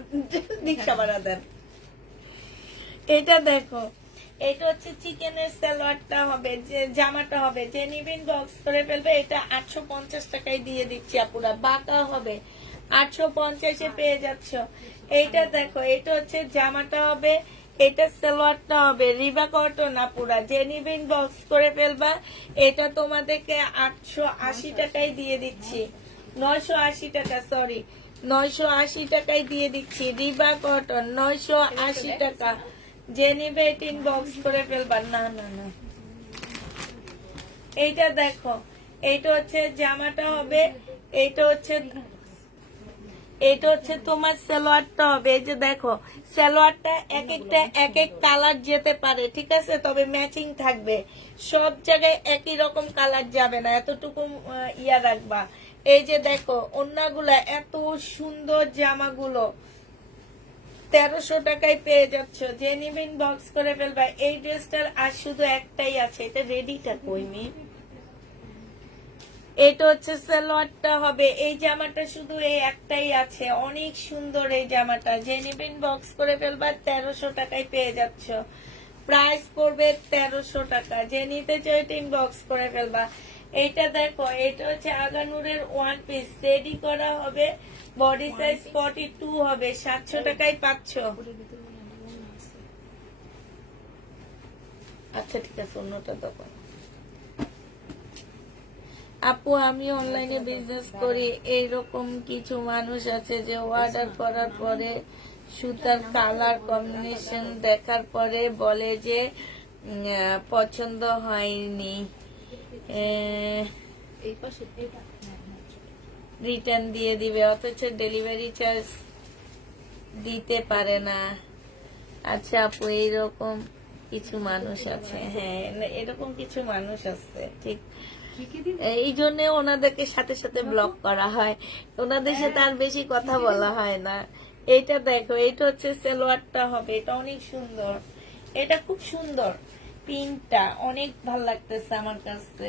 রিক্সা ভাড়া দেন। এটা দেখো, এটা হচ্ছে চিকেনের সালোয়ারটা হবে, যে জামাটা হবে, যে নিবেন বক্স করে ফেলবে। এটা 850 টাকায় দিয়ে দিচ্ছি আপুরা। বাঁকা হবে, 850-এ পেয়ে যাচ্ছ। এইটা দেখো, এটা হচ্ছে জামাটা হবে, এটা সালোয়ারটা হবে, রিবা কটন আপুরা। যে নিবেন বক্স করে ফেলবা। এটা তোমাদেরকে 880 টাকায় দিয়ে দিচ্ছি, 980 টাকা, সরি 980 টাকায় দিয়ে দিচ্ছি। রিবা কটন 980 টাকা। যে নিবে ইনবক্স করে ফেলবা। না না না, এইটা দেখো, এইটা হচ্ছে জামাটা হবে, এইটা হচ্ছে তোমার সালোয়ারটা হবে। এই যে দেখো, সালোয়ারটা এক একটা এক এক কালার যেতে পারে, ঠিক আছে, তবে ম্যাচিং থাকবে। সব জায়গায় একই রকম কালার যাবে না, এতটুকু ইয়া রাখবা। এই যে দেখো, ওড়নাগুলা এত সুন্দর, জামাগুলো 1300 টাকায় পেয়ে যাচ্ছ। যে নিবেন বক্স করে ফেলবা। এই ড্রেসটার আর শুধু একটাই আছে, এটা রেডিটা কইনি। এটা হচ্ছে সালোয়ারটা হবে, এই জামাটা শুধু এই একটাই আছে, অনেক সুন্দর এই জামাটা। যে নিবেন বক্স করে ফেলবা। 1300 টাকায় পেয়ে যাচ্ছ। প্রাইস পড়বে 1300 টাকা। যে নিতে চাই ইনবক্স করে ফেলবা। এইটা দেখো, এটা হচ্ছে আগানুরের ওয়ান পিস, রেডি করা হবে, বডি সাইজ 42 হবে, 700 টাকায় পাচ্ছ। আচ্ছা ঠিক আছে, অন্যটা দেখো। আপু আমি অনলাইনে বিজনেস করি, এইরকম কিছু মানুষ আছে যে অর্ডার করার পরে সুতার কালার কম্বিনেশন দেখার পরে বলে যে পছন্দ হয়নি। রিটার্ন দিয়ে দিবে, অথচ ডেলিভারি চার্জ দিতে পারে না। আচ্ছা আপু, এইরকম কিছু মানুষ আছে, হ্যাঁ এরকম কিছু মানুষ আছে, ঠিক। এই জন্য ওনাদেরকে সাথে সাথে ব্লক করা হয়, ওনাদের সাথে আর বেশি কথা বলা হয় না। এটা দেখো, এটা হচ্ছে সালোয়ারটা হবে, এটা অনেক সুন্দর, এটা খুব সুন্দর, পিনটা অনেক ভাল লাগতেছে আমার কাছে।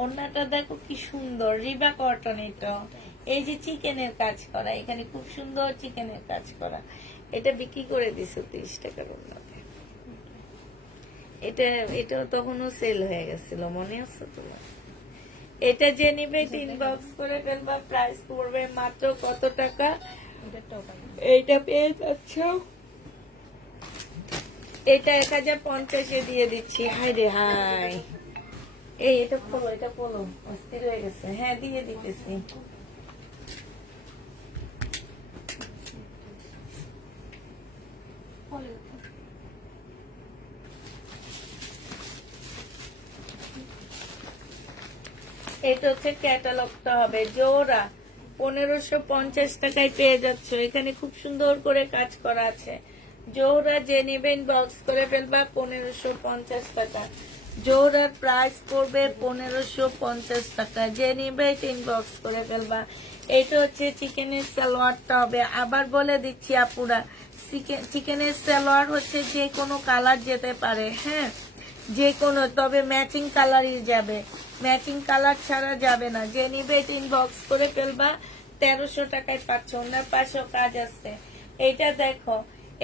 ওড়নাটা দেখো কি সুন্দর, রিবা কটন। এটা এই যে চিকেনের কাজ করা, এখানে খুব সুন্দর চিকেনের কাজ করা। এটা বিক্রি করে দিছো 30 টাকার ওড়নাতে। এটা তখনও সেল হয়ে গেছিল, মনে আছে তোমার? এটা যে নিবে ইনবক্স করে ফেলবা, প্রাইস পড়বে মাত্র কত টাকা? এইটা পেয়ে যাচ্ছ, এটা 1050-এ দিয়ে দিচ্ছি। হাই রে হাই, এটা পড়ো, এটা পড়ো, অস্থির হয়ে গেছে। হ্যাঁ দিয়ে দিতেছি। এটা হচ্ছে ক্যাটালগটা হবে, জোড়া 1550 টাকায় পেয়ে যাচ্ছ। এখানে খুব সুন্দর করে কাজ করা আছে। জোড়া যে নেবেন বক্স করে ফেলবা 1550 টাকা। জোড়ার প্রাইস পড়বে 1550 টাকা। যে নিবে ইনবক্স করে ফেলবা। এটা হচ্ছে চিকেনের সালোয়ারটা হবে। আবার বলে দিচ্ছি আপুরা, চিকেনের সালোয়ার হচ্ছে যে কোনো কালার যেতে পারে, হ্যাঁ যে কোনো, তবে ম্যাচিং কালারই যাবে, ম্যাচিং কালার ছাড়া যাবে না। যে নিবে ইনবক্স করে ফেলবা। 1300 টাকায় পাচ্ছ, ওনার পাশেও কাজ আছে। এটা দেখো,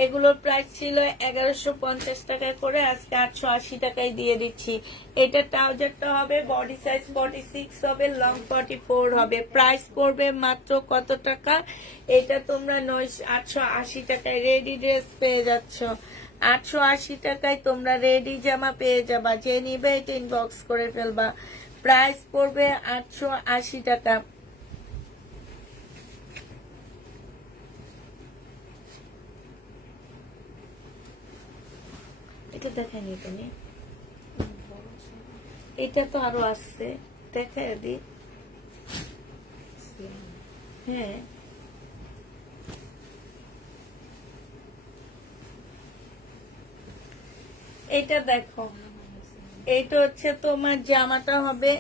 এগুলোর প্রাইস ছিল 1150 টাকায় করে, আজকে 880 টাকায় দিয়ে দিচ্ছি। এটা ট্রাউজারটা হবে, বডি সাইজ 46 হবে, লং 44 হবে। প্রাইস পড়বে মাত্র কত টাকা? এটা তোমরা 880 টাকায় রেডি ড্রেস পেয়ে যাচ্ছ। 880 টাকায় তোমরা রেডি জামা পেয়ে যাবা। যে নিবে এটা ইনবক্স করে ফেলবা। প্রাইস পড়বে 880 টাকা। এটা দেখায়নি তুমি? এটা তো আরো আসছে, দেখায় দি। হ্যাঁ এটা দেখো, এটা হচ্ছে তোমার জামাটা হবে,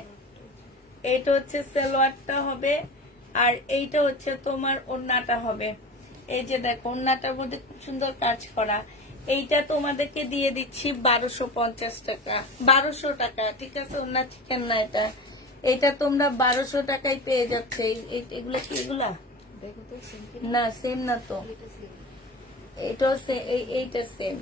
এটা হচ্ছে সালোয়ারটা হবে, আর এইটা হচ্ছে তোমার ওড়নাটা হবে। এই যে দেখো, ওড়নাটার মধ্যে খুব সুন্দর কাজ করা। এইটা তোমাদেরকে দিয়ে দিচ্ছি 1250 টাকা, 1200 টাকা, ঠিক আছে? ওড়না চিকেন না এটা, এটা তোমরা 1200 টাকায় পেয়ে যাচ্ছে। এগুলা কি এগুলা? না সেম না তো, এটাও এইটা সেম।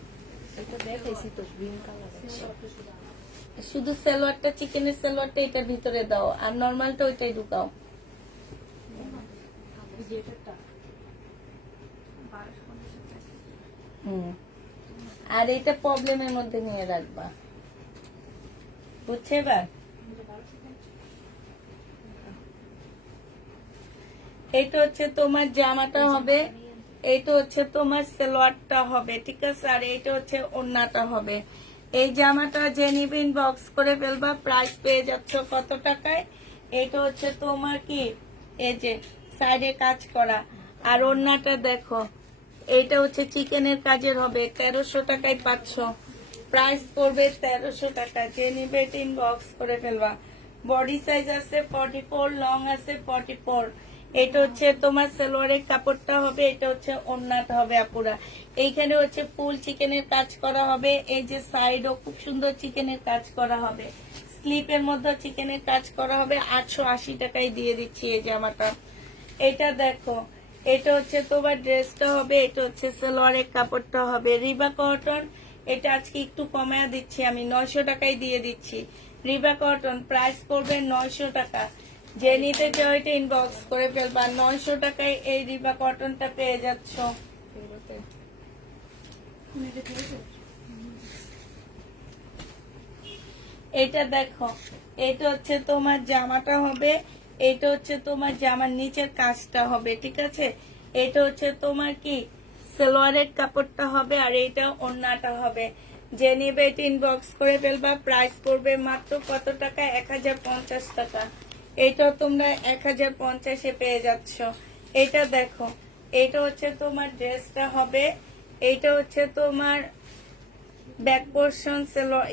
শুধু সালোয়ারটা, চিকেনের সালোয়ারটা এটার ভিতরে দাও, আর নর্মালটা ওইটাই ঢুকাও। আর এটা প্রবলেমের মধ্যে নিয়ে রাখবা, বুঝছে? এবার এটা হচ্ছে তোমার জামাটা হবে, এইটা হচ্ছে তোমার সালোয়ারটা হবে, ঠিক আছে? আর এইটা হচ্ছে ওড়নাটা হবে। এই জামাটা যে নিবে ইনবক্স করে ফেলবা। প্রাইস পেয়ে যাচ্ছ কত টাকায়? এটা হচ্ছে তোমার কি, এই যে সাইডে কাজ করা, আর ওড়নাটা দেখো, এইটা হচ্ছে চিকেনের কাজের হবে। 1300 টাকায় পাচ্ছ। প্রাইস পড়বে 1300 টাকা। যে নিবে ইনবক্স করে ফেলবা। বডি সাইজ আছে 44, লং আছে 44। এটা হচ্ছে তোমার সালোয়ারের কাপড়টা হবে, এটা হচ্ছে ওড়নাটা হবে আপুরা। এইখানে হচ্ছে ফুল চিকেনের কাজ করা হবে। এই যে সাইডও খুব সুন্দর চিকেনের কাজ করা হবে। স্লিপের মধ্যে চিকেনের কাজ করা হবে। 880 টাকায় দিয়ে দিচ্ছি এই জামাটা। এটা দেখো, এটা হচ্ছে তোমার ড্রেসটা হবে, এটা হচ্ছে সালোয়ারের কাপড়টা হবে। রিবা কটন, এটা আজকে একটু কমায় দিচ্ছি আমি, 900 টাকায় দিয়ে দিচ্ছি। রিবা কটন, প্রাইস পড়বে 900 টাকা। যে নিতে চাও এটা ইনবক্স করে ফেলবা। 900 টাকায় এই রিবা কটনটা পেয়ে যাচ্ছ। এটা দেখো, এটা হচ্ছে তোমার জামাটা হবে, এটা হচ্ছে তোমার জামার নিচের কাজটা হবে, ঠিক আছে? এটা হচ্ছে তোমার কি, সালোয়ারের কাপড়টা হবে, আর এইটা ওড়নাটা হবে। যে নিবে এটা ইনবক্স করে ফেলবা। প্রাইস পড়বে মাত্র কত টাকা? 1050 টাকা। এইটাও তোমরা 1050-এ পেয়ে যাচ্ছ। এটা দেখো, এটা হচ্ছে তোমার ড্রেসটা হবে, এইটা হচ্ছে তোমার ব্যাক পোর্শন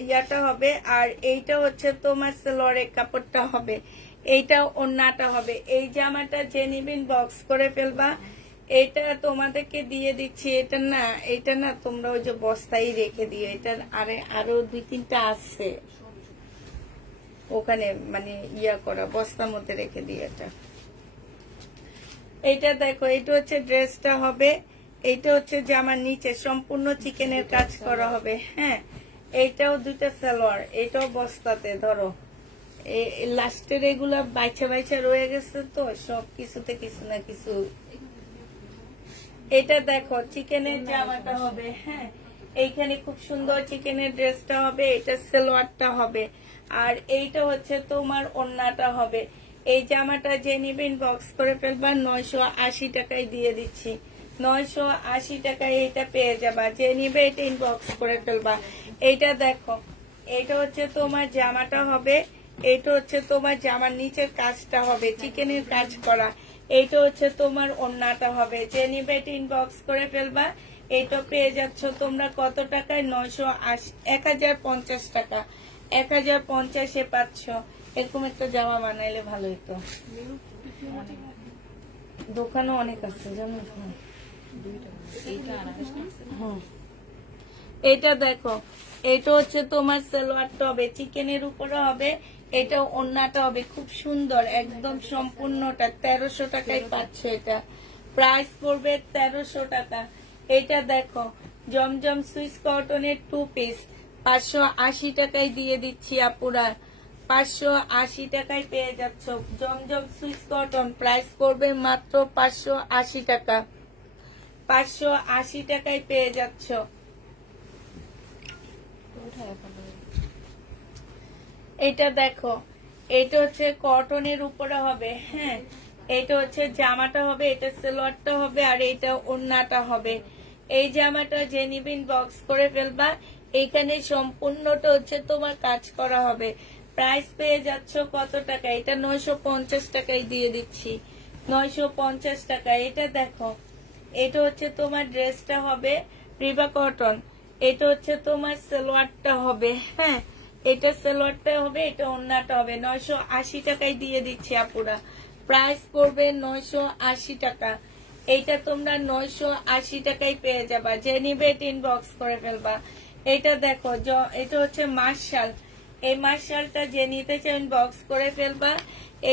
ইয়াটা হবে, আর এইটা হচ্ছে তোমার সেলোয়ারের কাপড়টা হবে, এইটা ওড়নাটা হবে। এই জামাটা যে নিবেন বক্স করে ফেলবা। এটা তোমাদেরকে দিয়ে দিচ্ছি, এটা না তোমরা ওই যে বস্তায় রেখে দিও। এটার আরো 2-3টা আছে ওখানে, মানে ইয়া করা বস্তার মধ্যে রেখে দিই। এটা দেখো, এটা হচ্ছে ড্রেসটা হবে, এইটা হচ্ছে জামার নিচে সম্পূর্ণ চিকেনের কাজ করা হবে। হ্যাঁ, এইটাও 2টা সালোয়ার, এটাও বস্তাতে ধরো। লাস্টের এগুলা বাইছা বাইছা রয়ে গেছে তো, সব কিছুতে কিছু না কিছু। এটা দেখো, চিকেনের জামাটা হবে। হ্যাঁ, এইখানে খুব সুন্দর চিকেনের ড্রেসটা হবে, এটা সালোয়ারটা হবে, আর এইটা হচ্ছে তোমার ওড়নাটা হবে। এই জামাটা যে নিবেন বক্স করে ফেলবা, 980 টাকায় দিয়ে দিচ্ছি। 980 টাকায় এটা পেয়ে যাবা, যে নিবে এটা ইনবক্স করে ফেলবা। এইটা দেখো, এটা হচ্ছে তোমার জামাটা হবে, এইটা হচ্ছে তোমার জামার নিচের কাজটা হবে চিকেনের কাজ করা, এইটা হচ্ছে তোমার ওড়নাটা হবে। যে নিবে এটা ইনবক্স করে ফেলবা। এটা পেয়ে যাচ্ছ তোমরা কত টাকায়? 1050 টাকা। 1050-এ পাচ্ছ। এরকম একটা জামা বানাইলে ভালো হতো। দোকানও অনেক আছে জানো। এটা দেখো, এটা হচ্ছে তোমার সালোয়ারটা হবে, চিকেনের উপরে হবে, এটা ওড়নাটা হবে খুব সুন্দর, একদম সম্পূর্ণটা 1300 টাকায় পাচ্ছ। এটা প্রাইস পড়বে 1300 টাকা। এটা দেখো, জমজম সুইস কটনের 2 পিস 580 টাকায় দিয়ে দিচ্ছি আপুরা। 580 টাকায় পেয়ে যাচ্ছ জমজম সুইস কটন। প্রাইস পড়বে মাত্র 580 টাকা। 580 টাকায় পেয়ে যাচ্ছ। এটা দেখো, এটা হচ্ছে কটনের উপরে হবে। হ্যাঁ, এটা হচ্ছে জামাটা হবে, এটা সালোয়ারটা হবে, আর এটা ওড়নাটা হবে। এই জামাটা যে নিবেন বক্স করে ফেলবা। এখানে সম্পূর্ণটা হচ্ছে তোমার কাজ করা হবে। প্রাইস পেয়ে যাচ্ছ কত টাকা? এটা 950 টাকায় দিয়ে দিচ্ছি। 950 টাকা। এটা দেখো, এটা হচ্ছে তোমার ড্রেসটা হবে রিবা কটন, এটা হচ্ছে তোমার সালোয়ারটা হবে। হ্যাঁ, এটা সালোয়ারটা হবে, এটা ওড়নাটা হবে। 980 টাকায় দিয়ে দিচ্ছি আপুরা। প্রাইস পড়বে 980 টাকা। এইটা তোমরা 980 টাকায় পেয়ে যাবা। যে নিবে ইনবক্স করে ফেলবা। এটা দেখো, এটা হচ্ছে মার্শাল। এই মার্শালটা যে নিতে চান বক্স করে ফেলবা।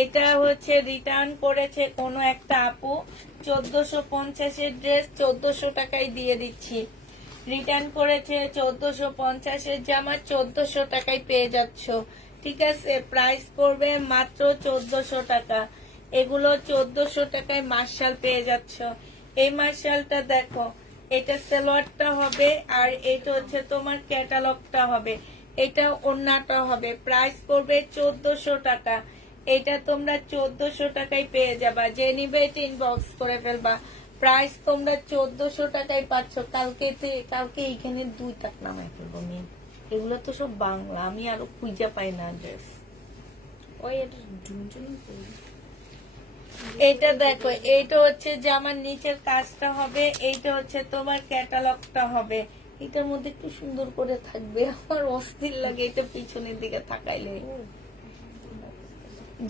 এটা হচ্ছে রিটার্ন করেছে কোনো একটা আপু, 1450-এর ড্রেস 1400 টাকায় দিয়ে দিচ্ছি। রিটার্ন করেছে 1450-এর জামা 1400 টাকায় পেয়ে যাচ্ছ। ঠিক আছে, প্রাইস পড়বে মাত্র 1400 টাকা। এগুলো 1400 টাকায় মার্শাল পেয়ে যাচ্ছ। এই মার্শালটা দেখো, এটা সালোয়ারটা হবে, আর এটা হচ্ছে তোমার ক্যাটালগটা হবে, এটা ওড়নাটা হবে। প্রাইস পড়বে 1400 টাকা। এটা তোমরা 1400 টাকায় পেয়ে যাবা। যে নিবে এটা ইনবক্স করে ফেলবা। প্রাইস তোমরা 1400 টাকায় পাচ্ছ। কালকে এইখানে 2 টাকা নামাই ফেলবো মেয়ে। এগুলো তো সব বাংলা, আমি আরো খুঁজে পাই না ড্রেস। ওই এটা ঝুনঝুনি করে। এটা দেখো, এইটা হচ্ছে জামার নিচের কাজটা হবে, এইটা হচ্ছে তোমার ক্যাটালগটা হবে। এটার মধ্যে একটু সুন্দর করে থাকবে, আমার অস্থির লাগে এটা পিছনের দিকে তাকাইলে।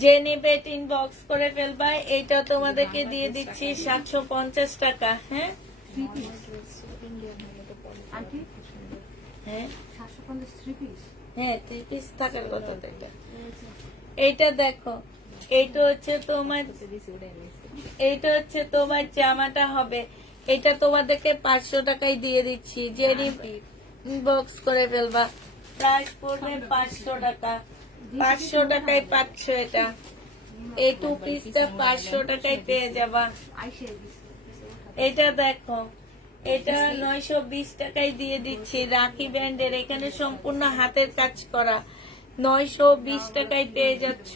যে নেবে ইনবক্স করে ফেলবা। এইটা তোমাদেরকে দিয়ে দিচ্ছি 750 টাকা। হ্যাঁ, হ্যাঁ, 3 পিস থাকার কথা থেকে। এইটা দেখো, এইটা হচ্ছে তোমার জামাটা হবে, এটা তোমাদেরকে 500 টাকায় দিয়ে দিচ্ছি। যে বক্স করে ফেলবা। প্রাইস পড়বে 500 টাকা। 500 টাকায় পাচ্ছ এটা। এই 2 পিসটা 500 টাকায় পেয়ে যাবা। এটা দেখো, এটা 920 টাকায় দিয়ে দিচ্ছি। রাখি ব্যান্ডের, এখানে সম্পূর্ণ হাতের কাজ করা। 920 টাকায় পেয়ে যাচ্ছ।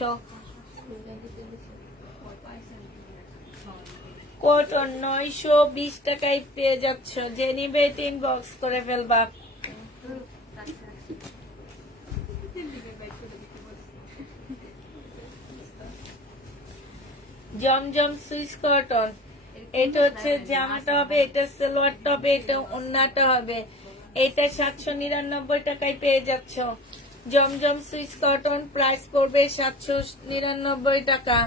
কটন 920 টাকায় পেয়ে যাচ্ছ। যে নিবে ইনবক্স করে ফেলবা। জমজম সুইস কটন। এটা হচ্ছে জামাটা হবে, এটা সালোয়ারটা হবে, এটা ওন্নাটা হবে। এটা 799 টাকায় পেয়ে যাচ্ছ। জমজম সুইস কটন, প্রাইস পড়বে 799 টাকা।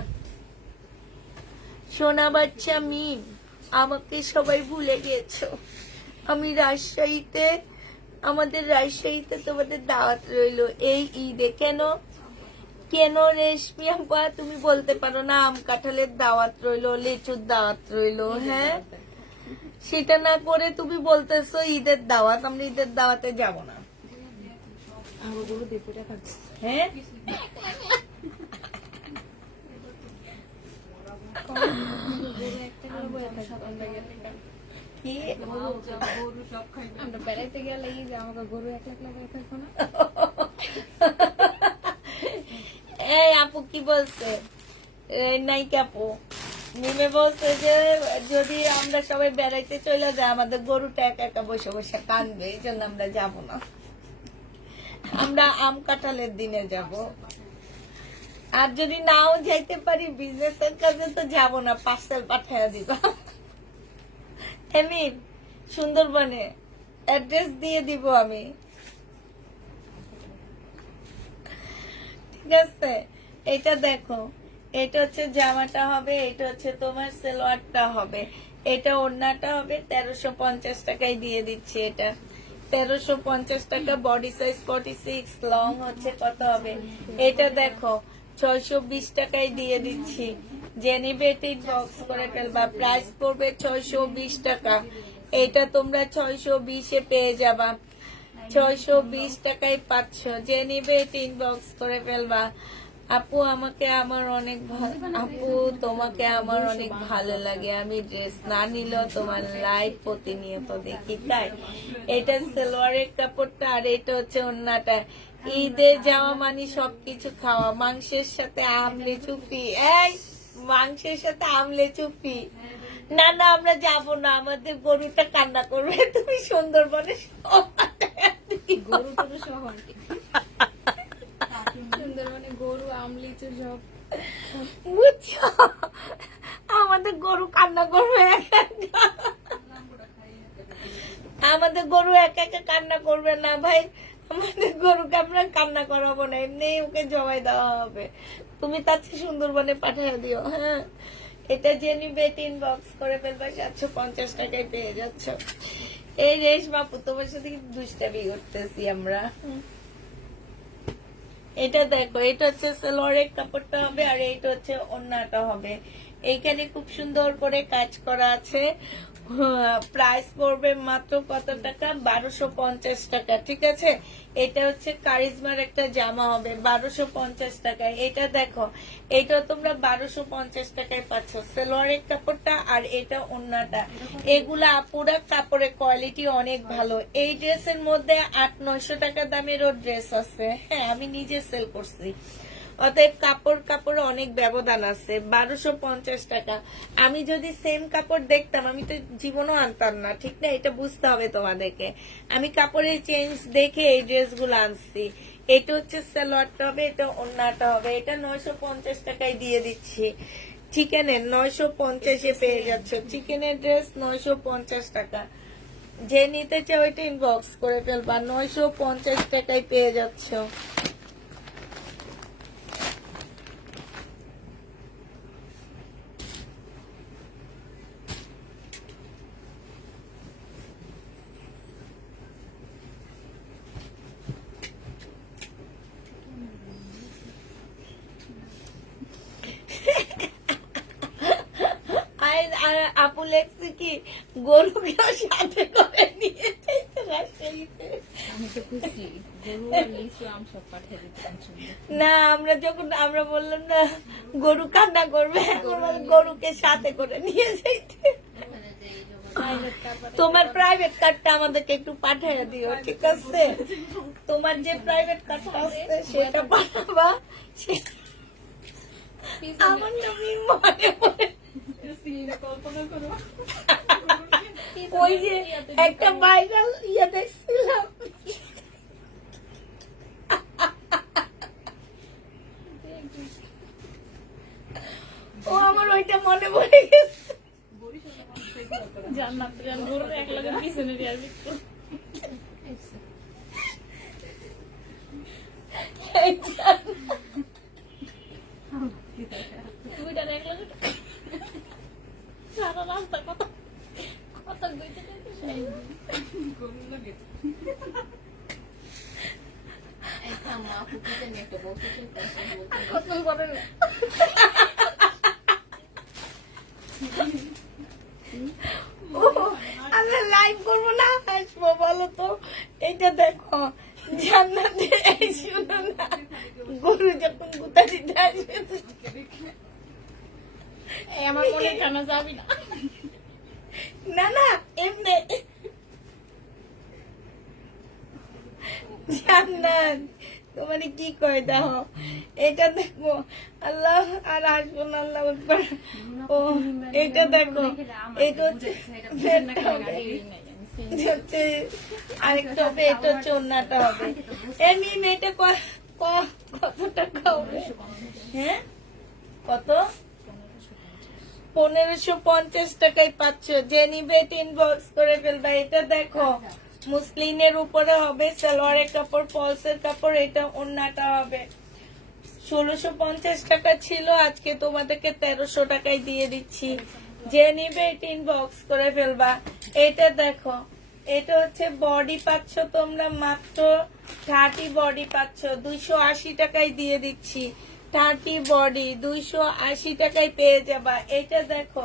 সোনা বাচ্চা মিম, আমাকে সবাই ভুলে গেছো। আমি রাজশাহীতে, আমাদের রাজশাহীতে তোমাদের দাওয়াত রইলো এই ঈদে। কেন কেন রেশমি আপা তুমি বলতে পারো না আম কাঁঠালের দাওয়াত রইলো, লিচুর দাওয়াত রইলো? হ্যাঁ, সেটা না করে তুমি বলতেছো ঈদের দাওয়াত। আমরা ঈদের দাওয়াতে যাব না। আমার গরু দেখে খাচ্ছে। হ্যাঁ, গরু একটা করে বয়ে থাকবো আমরা গেলে। কি আমরা বেড়াইতে গেলে এই যে আমাকে গরু একলা একলা বয়ে থাকবো না। এই আপু কি বলছে? নাইকি আপু মিমে বলছে যে যদি আমরা সবাই বেড়াইতে চলে যাই আমাদের গরুটা একা একা বসে বসে কাঁদবে, এই জন্য আমরা যাব না। আমরা আম কাঁঠালের দিনে যাব। আর যদি নাও যাইতে পারি বিজনেসের কাজে তো যাব না, পার্সেল পাঠাইয়া দিবা। এমনি সুন্দরবনে অ্যাড্রেস দিয়ে দিব আমি, ঠিক আছে? এটা দেখো, এটা হচ্ছে জামাটা হবে, এটা হচ্ছে তোমার সালোয়ারটা হবে, এটা ওড়নাটা হবে। 1350 টাকায় দিয়ে দিচ্ছি। এটা 1350 টাকা, বডি সাইজ 46, লং হচ্ছে কত হবে? এটা দেখো 620 টাকায় দিয়ে দিচ্ছি। জেনিবেটিক বক্স করে ফেলবা, প্রাইস পড়বে 620 টাকা। এটা তোমরা 620-এ পেয়ে যাবা। 620 টাকায় পাচ্ছ। যে নিবে ইনবক্স করে ফেলবা। আপু আমাকে আমার অনেক আপু তোমাকে আমার অনেক ভালো লাগে। আমি ড্রেস না নিলেও তোমার লাইভ প্রতিনিয়ত দেখি, তাই। এটা সালোয়ারের কাপড়টা, আর এটা হচ্ছে ওন্নাটা। ঈদে যাওয়া মানে সবকিছু খাওয়া। মাংসের সাথে আমলে চুপি, এই মাংসের সাথে আমলে চুপি। না না, আমরা যাব না, আমাদের গরুটা কান্না করবে। তুমি সুন্দরবনে গরু টরু সহ সুন্দরবনে গরু আমলিচু সব বুঝছো, আমাদের গরু কান্না করবে একা একা। আমাদের গরু একা একা কান্না করবে না ভাই, আমাদের গরুকে আমরা কান্না করাবো না, এমনি ওকে জবাই দেওয়া হবে। তুমি তার চেয়ে সুন্দরবনে পাঠিয়ে দিও। হ্যাঁ, এটা জেনি বেট ইনবক্স করে ফেলবা, 750 টাকায় পেয়ে যাচ্ছ। এই রেশ বাপু তোমার সাথে কিন্তু দুষ্টামি করতেছি আমরা। এটা দেখো, এটা হচ্ছে সালোয়ারের কাপড়টা হবে, আর এইটা হচ্ছে ওন্নাটা হবে। এইখানে খুব সুন্দর করে কাজ করা আছে। প্রাইস পড়বে মাত্র কত টাকা? 1250 টাকা, ঠিক আছে? এটা হচ্ছে কারিজমার একটা জামা হবে 1250 টাকায়। এটা দেখো, এটা তোমরা 1250 টাকায় পাচ্ছ। সালোয়ারের কাপড়টা আর এটা ওন্নাটা। এগুলা পুরা কাপড়ের কোয়ালিটি অনেক ভালো। এই ড্রেসের মধ্যে 800-900 টাকা দামেরও ড্রেস আছে। হ্যাঁ, আমি নিজে সেল করছি। অতএব কাপড় অনেক ব্যবধান আছে। 1250 টাকা। আমি যদি সেম কাপড় দেখতাম আমি তো জীবনও আনতাম না, ঠিক না? এটা বুঝতে হবে তোমাদেরকে। আমি কাপড়ের চেঞ্জ দেখে এই ড্রেসগুলো আনছি। এটা হচ্ছে সালোয়ারটা হবে, এটা ওন্নাটা হবে। এটা 950 টাকায় দিয়ে দিচ্ছি। চিকেনের 950-এ পেয়ে যাচ্ছ। চিকেনের ড্রেস 950 টাকা। যে নিতে চাও এটা ইনবক্স করে ফেলবা, 950 টাকায় পেয়ে যাচ্ছ। আপু লেখছে কি গরুকে সাথে করে নিয়ে যাইতে রাজশাহীতে। আমি তো খুশি, গরু লিচু আম সব পাঠিয়ে দিতাম। না, আমরা বললাম না গরু কান্না করবে, গরুকে সাথে করে নিয়ে যাইতে। তোমার প্রাইভেট কার্ডটা আমাদেরকে একটু পাঠিয়ে দিও, ঠিক আছে? তোমার যে প্রাইভেট কার্ডটা আছে সেটা পাঠাবা। আমার নামই মনে পড়ে ওই যে একটা ভাইরাল ইয়ে দেখছিলাম, ও আমার ওইটা পড়ে গেছে। জান্নাত জান গরুর এক লাগে পিছনে দিয়ে আসবে দুইটা এক লাগে সারা রাস্তা কত কত গইতে গরুর লাগে একটা মা ফুটিতে নিয়ে একটা বসে কত করে আমরা লাইভ করবো না, হাসবো বলো তো? এটা দেখো জান্নাতের, এই শুনো না, গরু যখন গুতা দিতে আসবে আমার মনে জানা যাবি না না না এমনি জান্নাত তোমার কি কয় দাও, এটা দেখো আল্লাহ আর আসবো না, আল্লাহ আকবার। ও এটা দেখো, এটা হচ্ছে হচ্ছে আরেকটা হবে, এটা হচ্ছে অন্যটা হবে। এমনি মেয়েটা কত টাকা হবে? হ্যাঁ কত? 1550 টাকায় পাচ্ছ। যে নিবে ইনবক্স করে ফেলবা। এটা দেখো মুসলিনের উপরে হবে, সালোয়ারের কাপড়, ফলসের কাপড়, এটা ওন্নাটা হবে। 1650 টাকা ছিল, আজকে তোমাদেরকে 1300 টাকায় দিয়ে দিচ্ছি। যে নিবে ইনবক্স করে ফেলবা। এটা দেখো, এটা হচ্ছে বডি পাচ্ছ তোমরা মাত্র 30 বডি পাচ্ছ, 280 টাকায় দিয়ে দিচ্ছি। 30 বডি 280 টাকায় পেয়ে যাবা। এটা দেখো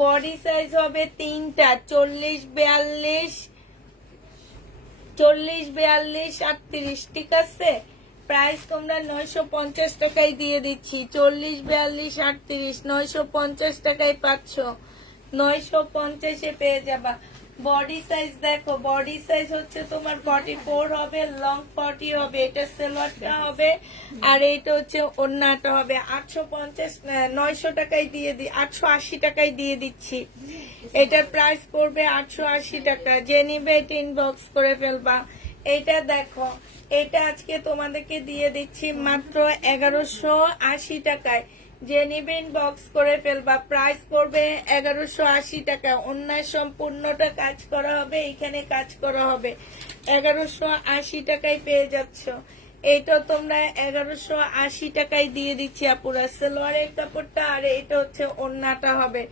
বডি সাইজ হবে 3টা, 40, 42, 40, 42, 38, ঠিক আছে? প্রাইস তোমরা 950 টাকায় দিয়ে দিচ্ছি। 40, 42, 38, 950 টাকায় পাচ্ছ। 950-এ পেয়ে যাবা। বডি সাইজ দেখো, বডি সাইজ হচ্ছে তোমার 44 হবে, লং 40 হবে, এটা সালোয়ারটা হবে, আর এইটা হচ্ছে ওড়নাটা হবে। 900 টাকায় দিয়ে 880 টাকায় দিয়ে দিচ্ছি। এটার প্রাইস পড়বে 880 টাকা। যে নিবে এটা ইনবক্স করে ফেলবা। এটা দেখো, এটা আজকে তোমাদেরকে দিয়ে দিচ্ছি মাত্র 1180 টাকায়। যে নিবে ইনবক্স করে ফেলবা। প্রাইস পড়বে 1180 টাকা। অন্যায় সম্পূর্ণটা কাজ করা হবে, এখানে কাজ করা হবে। 1180 টাকায় পেয়ে যাচ্ছ। এইটা তোমরা 1180 টাকায় দিয়ে দিচ্ছি আপুরা। সালোয়ারের কাপড়টা আর এটা হচ্ছে ওড়নাটা হবে।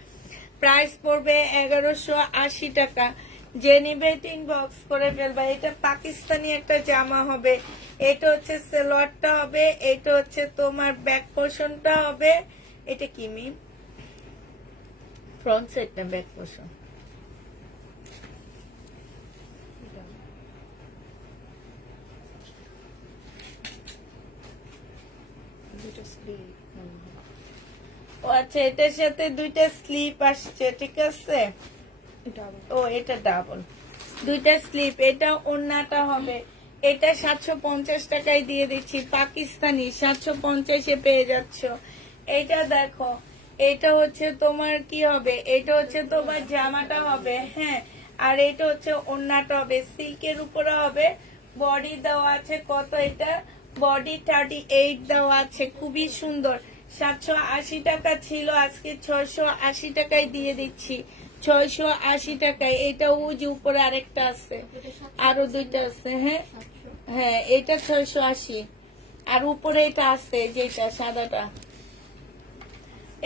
প্রাইস পড়বে 1180 টাকা। যে নিবে ইনবক্স করে ফেলবা। এটা পাকিস্তানি একটা জামা হবে, এটা হচ্ছে সালোয়ারটা হবে, এটা হচ্ছে তোমার ব্যাক পোর্শনটা হবে। এটা কি মিম? ফ্রন্ট সাইড না ব্যাক পোর্শন? ও আচ্ছা, এটার সাথে দুইটা স্লিপ আসছে, ঠিক আছে? ও এটা ডাবল, দুইটা স্লিপ। এটা ওড়নাটা হবে। এটা 750 টাকায় দিয়ে দিচ্ছি, পাকিস্তানি। 750-এ পেয়ে যাচ্ছ। এটা দেখো, এটা হচ্ছে তোমার কি হবে, এটা হচ্ছে তোমার জামাটা হবে, হ্যাঁ, আর এটা হচ্ছে ওড়নাটা হবে, সিল্কের উপরে হবে। বডি দেওয়া আছে কত? এটা বডি 38 দেওয়া আছে, খুবই সুন্দর। 780 টাকা ছিল, আজকে 680 টাকায় দিয়ে দিচ্ছি। 680 টাকায়। এটা উজ উপরে আরেকটা আছে, আরো দুইটা আছে। হ্যাঁ হ্যাঁ, এটা 680, আর উপরে এটা আছে যেটা সাদাটা,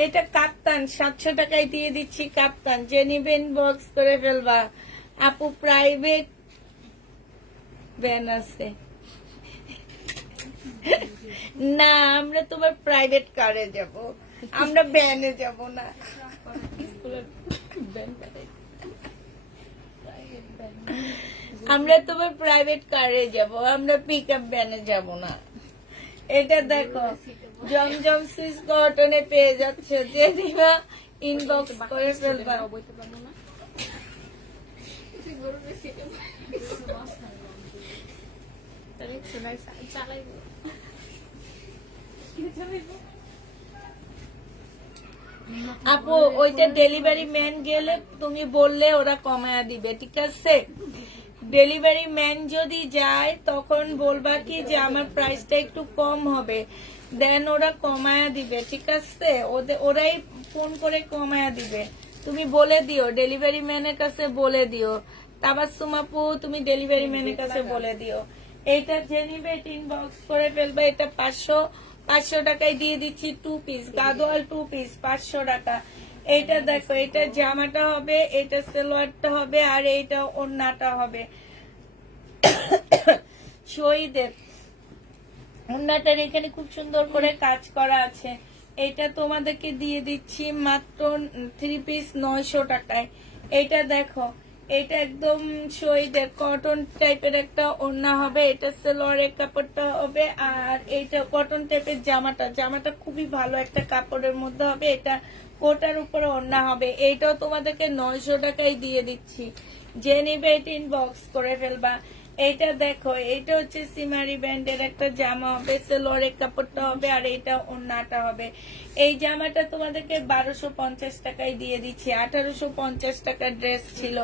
এটা কাপ্তান। 700 টাকায় দিয়ে দিচ্ছি কাপ্তান। যে নিবেন বক্স করে ফেলবা আপু। প্রাইভেট ভ্যান আছে না, আমরা তোমার প্রাইভেট কারে যাব, আমরা ভ্যানে যাব না। আমরা তোমার প্রাইভেট কারে যাব, আমরা পিক আপ ভ্যানে যাব না। এটা দেখো জমজম সুইস কটনে পেয়ে যাচ্ছ। যে দিবা ইনবক্স করে ফেলবা। আপু ওইটা ডেলিভারি ম্যান গেলে তুমি বললে ওরা কমায়া দিবে, ঠিক আছে? ডেলিভারি ম্যান যদি যায় তখন বলবা কি যে আমার প্রাইসটা একটু কম হবে, দেন ওরা কমায়া দিবে, ঠিক আছে? ওরাই ফোন করে কমায়া দিবে, তুমি বলে দিও ডেলিভারি ম্যানের কাছে বলে দিও। তাবাসসুম আপু তুমি ডেলিভারি ম্যানের কাছে বলে দিও। এইটা যে নিবে ইনবক্স করে ফেলবে। এটা 500 টাকায় দিয়ে দিচ্ছি 2 পিস গাদোয়াল 2 পিস 500 টাকা। এইটা দেখো, এটা জামাটা হবে, এটা সালোয়ারটা হবে, আর এইটা ওড়নাটা হবে শহীদের। ওড়নাটার এখানে খুব সুন্দর করে কাজ করা আছে। এটা তোমাদেরকে দিয়ে দিচ্ছি মাত্র 3 পিস 900 টাকায়। এটা দেখো, এটা একদম শহীদের কটন টাইপের একটা ওড়না হবে, এটা সালোয়ারের কাপড়টা হবে, আর এটা কটন টাইপের জামাটা খুবই ভালো একটা কাপড়ের মধ্যে হবে। এটা কোটার উপরে ওড়না হবে। এইটাও তোমাদেরকে 900 টাকায় দিয়ে দিচ্ছি। যে নিবে এটা ইনবক্স করে ফেলবা। এইটা দেখো, এটা হচ্ছে সিমারি ব্যান্ডের একটা জামা হবে, সালোয়ারের কাপড়টা হবে, আর এটা ওড়নাটা হবে। এই জামাটা তোমাদেরকে 1250 টাকায় দিয়ে দিচ্ছি। 1850 টাকার ড্রেস ছিল,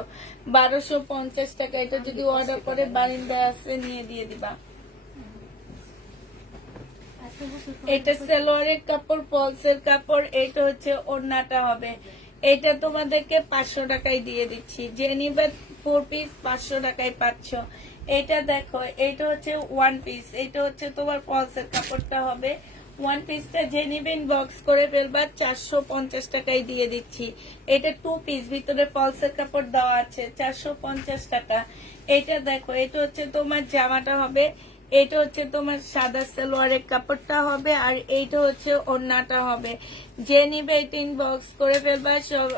1250 টাকা। এটা যদি অর্ডার করে বারিন্দায় আছে নিয়ে দিয়ে দিবা। এটা সালোয়ারের কাপড়, ফলসের কাপড়, এটা হচ্ছে ওড়নাটা হবে। এটা তোমাদেরকে 500 টাকায় দিয়ে দিচ্ছি। যে নিবে 4 পিস 500 টাকায় পাচ্ছ। এটা দেখো, এটা হচ্ছে 1 পিস, এটা হচ্ছে তোমার ফলসের কাপড়টা হবে। 1 পিসটা যে নিবে ইনবক্স করে ফেলবা, 450 টাকায় দিয়ে দিচ্ছি। এটা 2 পিস, ভিতরে ফলসের কাপড় দেওয়া আছে, 450 টাকা। এটা দেখো, এটা হচ্ছে তোমার জামাটা হবে, এটা হচ্ছে তোমার সাদা সালোয়ারের কাপড়টা হবে, আর এইটা হচ্ছে ওড়নাটা হবে। যে নিবে এটা ইনবক্স করে ফেলবা। সব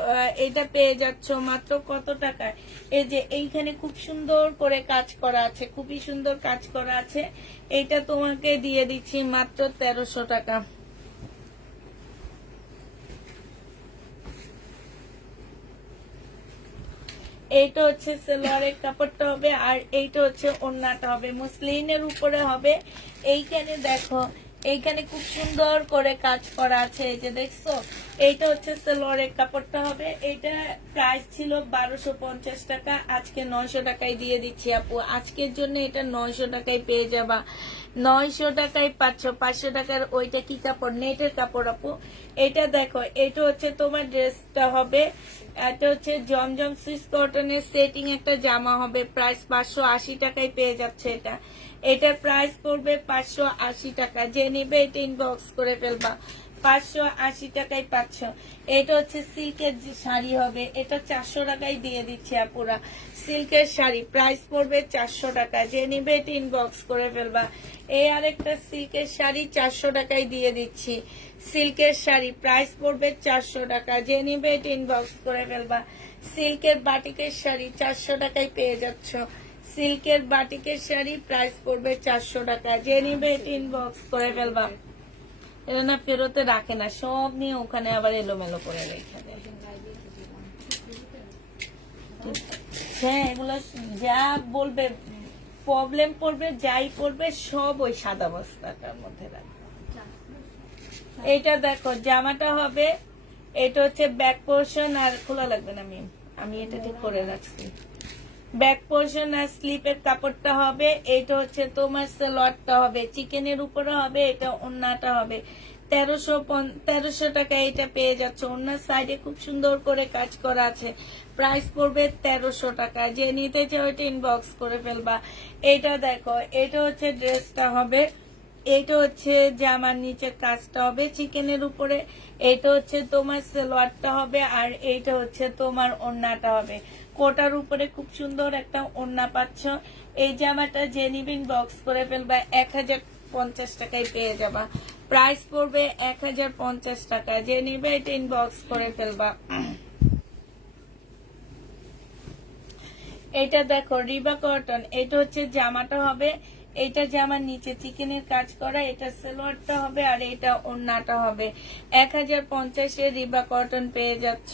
এটা পেয়ে যাচ্ছ মাত্র কত টাকায়? এই যে এইখানে খুব সুন্দর করে কাজ করা আছে, খুবই সুন্দর কাজ করা আছে। এটা তোমাকে দিয়ে দিচ্ছি মাত্র 1300 টাকা। এইটা হচ্ছে সালোয়ারের কাপড়টা হবে, আর এইটা হচ্ছে ওড়নাটা হবে, মুসলিনের উপরে হবে। এইখানে দেখো, এইখানে খুব সুন্দর করে কাজ করা আছে, এই যে দেখছো। এইটা হচ্ছে সালোয়ারের কাপড়টা হবে। এটা প্রাইস ছিল 1250 টাকা, আজকে 900 টাকায় দিয়ে দিচ্ছি আপু। আজকের জন্য এটা 900 টাকায় পেয়ে যাবা। 900 টাকায় পাচ্ছ। 500 টাকার ওইটা কি কাপড়? নেটের কাপড় আপু। এটা দেখো, এটা হচ্ছে তোমার ড্রেসটা হবে। এটা হচ্ছে জমজম সুইস কটনের সেটিং একটা জামা হবে, প্রাইস 580 টাকায় পেয়ে যাচ্ছে। এটার প্রাইস পড়বে 580 টাকা। যে নিবে এটা ইনবক্স করে ফেলবা। 580 টাকায় পাচ্ছ। এটা হচ্ছে সিল্কের যে শাড়ি হবে, এটা 400 টাকায় দিয়ে দিচ্ছে আপুরা। সিল্কের শাড়ি প্রাইস পড়বে 400 টাকা। যে নিবে এটা ইনবক্স করে ফেলবা। এই আরেকটা সিল্কের শাড়ি 400 টাকায় দিয়ে দিচ্ছি। সিল্কের শাড়ি প্রাইস পড়বে 400 টাকা। যে নিবে এটা ইনবক্স করে ফেলবা। সিল্কের বাটিকের শাড়ি 400 টাকায় পেয়ে যাচ্ছ। সিল্কের বাটিকের শাড়ি প্রাইস পড়বে 400 টাকা। যে নিবে এটা ইনবক্স করে ফেলবা। এটা না ফেরতে রাখে না, সব নিয়ে ওখানে আবার এলোমেলো করে রেখে দেয়। হ্যাঁ, এগুলো যা বলবে প্রবলেম পড়বে, যাই পড়বে সব ওই সাদা বস্তাটার মধ্যে রাখবে। এইটা দেখো, জামাটা হবে, এটা হচ্ছে ব্যাক পোর্শন, আর খোলা লাগবে না, আমি এটা ঠিক করে রাখছি। ব্যাক পোর্শন আর স্লিপের কাপড়টা হবে। এটা হচ্ছে তোমার সালোয়ারটা হবে, চিকেনের উপরে হবে, এটা ওড়নাটা হবে। 1300 টাকা এটা পেয়ে যাচ্ছে। ওড়নার সাইডে খুব সুন্দর করে কাজ করা আছে, প্রাইস পড়বে 1300 টাকা। যে নিতে চাও এটা ইনবক্স করে ফেলবা। এটা দেখো, এটা হচ্ছে ড্রেসটা হবে, এটা হচ্ছে জামার নিচের কাজটা হবে চিকেনের উপরে, এটা হচ্ছে তোমার সালোয়ারটা হবে, আর এইটা হচ্ছে তোমার ওড়নাটা হবে। কোটার উপরে খুব সুন্দর একটা ওড়না পাচ্ছ। এই জামাটা যে নিবিন বক্স করে ফেলবা, 1050 টাকায় পেয়ে যাবা। প্রাইস পড়বে 1050 টাকা। যে নিবে এটা ইনবক্স করে ফেলবা। এটা দেখো, রিবা কটন, এটা হচ্ছে জামাটা হবে, এটা জামার নিচে চিকেনের কাজ করা, এটা সালোয়ারটা হবে, আর এটা ওড়নাটা হবে। 1050 রিবা কটন পেয়ে যাচ্ছ।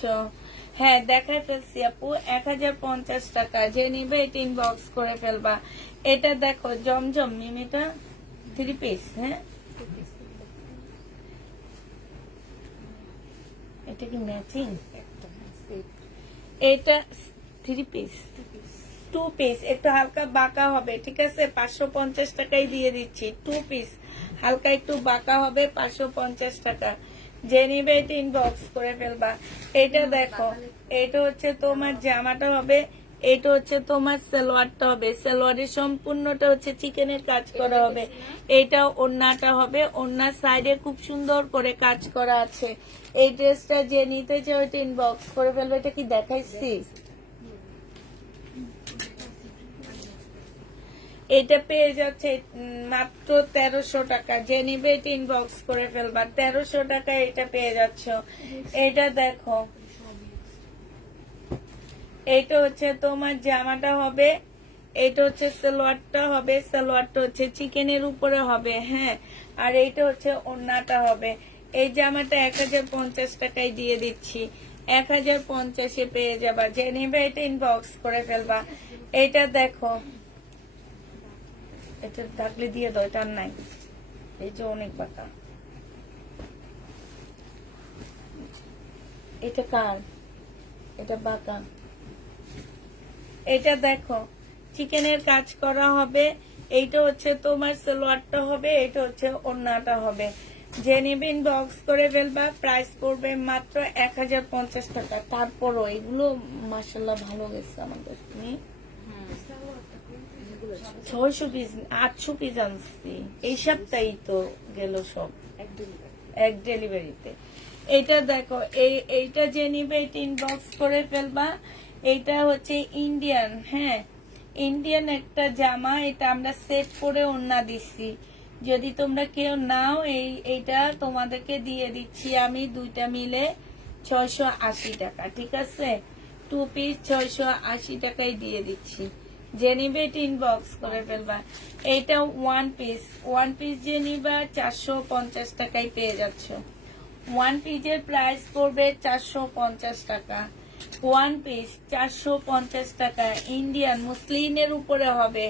হ্যাঁ, দেখাই ফেলছি আপু, 1050 টাকা। যে নিবে এটা ইনবক্স করে ফেলবা। এটা দেখো, জমজম মিমিটা 3 পিস। হ্যাঁ, এটা কি ম্যাচিং? এটা 3 পিস, 2 পিস, একটু হালকা বাঁকা হবে, ঠিক আছে, 550 টাকায় দিয়ে দিচ্ছি। 2 পিস হালকা একটু বাঁকা হবে, 550 টাকা। যে নিবে এটা ইনবক্স করে ফেলবা। এটা দেখো, এটা হচ্ছে তোমার জামাটা হবে, এটা হচ্ছে তোমার সালোয়ারটা হবে, সালোয়ারের সম্পূর্ণটা হচ্ছে চিকেনের কাজ করা হবে। এটা ওড়নাটা হবে, ওড়নার সাইডে খুব সুন্দর করে কাজ করা আছে। এই ড্রেসটা যে নিতে চাও এটা ইনবক্স করে ফেলবে। এটা কি দেখাইছি? এটা পেয়ে যাচ্ছে মাত্র 1300 টাকা। যে নিবে এটা ইনবক্স করে ফেলবা। 1300 টাকা এটা পেয়ে যাচ্ছ। এটা দেখো, এটা হচ্ছে তোমার জামাটা হবে, এটা হচ্ছে সালোয়ারটা হবে, সালোয়ারটা হচ্ছে চিকেনের উপরে হবে, হ্যাঁ। আর এইটা হচ্ছে ওড়নাটা হবে। এই জামাটা 1050 টাকায় দিয়ে দিচ্ছি, 1050-এ পেয়ে যাবা। যে নিবে এটা ইনবক্স করে ফেলবা। এটা দেখো, এটা থাকলে দিয়ে দাও, এটা আর নাই, এই যে অনেক বাঁকা। এটা কার? এটা বাঁকা। এটা দেখো, চিকেনের কাজ করা হবে, এইটা হচ্ছে তোমার সালোয়ারটা হবে, এটা হচ্ছে ওড়নাটা হবে। যে নিবে ইনবক্স করে ফেলবা। প্রাইস পড়বে মাত্র 1050 টাকা। তারপরও এগুলো মাশাআল্লাহ ভালো গেছে আমাদের। তুমি 600 পিস 800 পিস আনছি এই সপ্তাহে, তো গেল সব এক ডেলিভারিতে। এটা দেখো, এইটা যে নিবে এটা ইনবক্স করে ফেলবা। এইটা হচ্ছে ইন্ডিয়ান, হ্যাঁ, ইন্ডিয়ান একটা জামা। এটা আমরা সেট করে ওড়না দিচ্ছি। যদি তোমরা কেউ নাও, এইটা তোমাদেরকে দিয়ে দিচ্ছি আমি দুইটা মিলে 680 টাকা, ঠিক আছে? 2 পিস 680 টাকায় দিয়ে দিচ্ছি। যে নিবে এটা ইনবক্স করে ফেলবা। এইটা 1 পিস যে নিবা 450 টাকায় পেয়ে যাচ্ছ। 1 পিসের প্রাইস পড়বে 450 টাকা। 1 পিস 450 টাকা, ইন্ডিয়ান মুসলিনের উপরে হবে।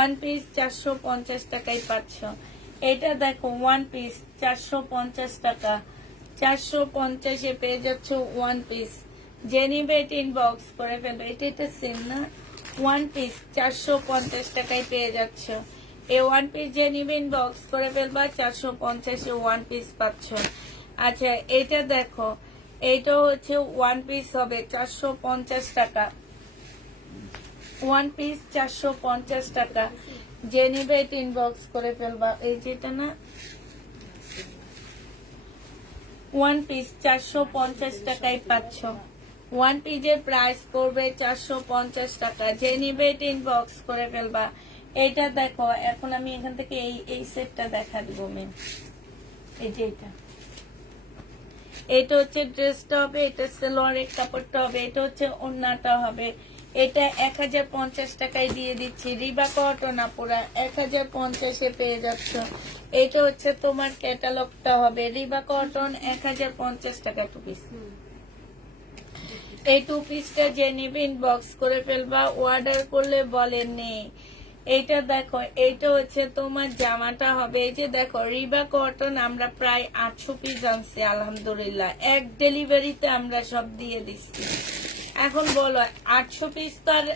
1 পিস 450 টাকায় পাচ্ছ। এটা দেখো, 1 পিস 450 টাকা, 450-এ পেয়ে যাচ্ছ 1 পিস। যে নিবে এটা ইনবক্স করে ফেলবে। এটা সেম না? 1 পিস 450 টাকায় পেয়ে যাচ্ছ। এই 1 পিস যে নিবে ইনবক্স করে ফেলবা। 450-এ 1 পিস পাচ্ছ। আচ্ছা, এটা দেখো, এইটা হচ্ছে 1 পিস হবে 450 টাকা। 1 পিস 450 টাকা। যে নিবে এটা ইনবক্স করে ফেলবা। এই যেটা না, 1 পিস 450 টাকায় পাচ্ছ। 1 পিসের প্রাইস পড়বে 450 টাকা। যে নিবে এটা ইনবক্স করে ফেলবা। এইটা দেখো, এখন আমি এখান থেকে এই সেটটা দেখা দিব মেন। এই যে এটা হচ্ছে ড্রেসটা হবে, এটা সালোয়ারের কাপড়টা হবে, এটা হচ্ছে ওড়নাটা হবে। এটা 1050 টাকায় দিয়ে দিচ্ছি। রিবা কটন আপুরা 1050-এ পেয়ে যাচ্ছ। এটা হচ্ছে তোমার ক্যাটালগটা হবে, রিবা কটন 1050 টাকা 2 পিস। এই 2 পিসটা যে নিবে ইনবক্স করে ফেলবা। অর্ডার করলে বলেন নেই। এইটা দেখো, এইটা হচ্ছে তোমার জামাটা হবে। এই যে দেখো, রিবা কটন আমরা প্রায় 800 পিস আনছি আলহামদুলিল্লাহ। এক ডেলিভারিতে আমরা সব দিয়ে দিচ্ছি। এখন বলো, 800 পিস তো আর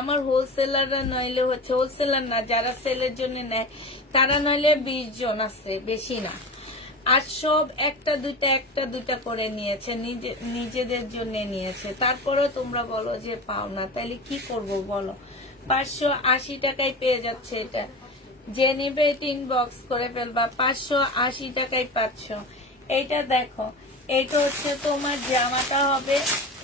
আমার হোলসেলাররা নইলে হচ্ছে, হোলসেলার না, যারা সেলের জন্য নেয় তারা নইলে 20 জন আছে, বেশি না। আর সব একটা দুটা করে নিয়েছে, নিজেদের জন্য নিয়েছে। তারপরেও তোমরা বলো যে পাও না, তাইলে কি করব বলো? 580 টাকায় পেয়ে যাচ্ছে এটা। যে নিবে এটা ইনবক্স করে ফেলবা। 580 টাকায় পাচ্ছ। এইটা দেখো, এটা হচ্ছে তোমার জামাটা হবে,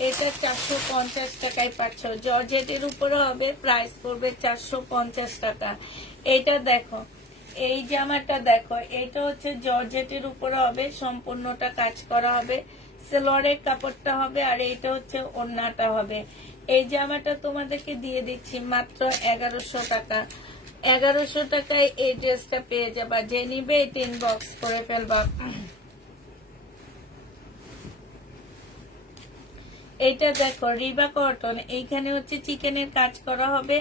এটা 450 টাকায় পাচ্ছ। জর্জেটের উপরে হবে, প্রাইস পড়বে 450 টাকা। এটা দেখো, এই জামাটা দেখো, এটা হচ্ছে জর্জেটের উপরে হবে, সম্পূর্ণটা কাজ করা হবে, সালোয়ারের কাপড়টা হবে, আর এইটা হচ্ছে ওড়নাটা হবে। এই জামাটা তোমাদেরকে দিয়ে দিচ্ছি মাত্র 1100 টাকা। 1100 টাকায় এই ড্রেসটা পেয়ে যাবা। যে নিবে এটা ইনবক্স করে ফেলবা। এইটা দেখো, রিবা কটন, এইখানে হচ্ছে চিকেনের কাজ করা হবে,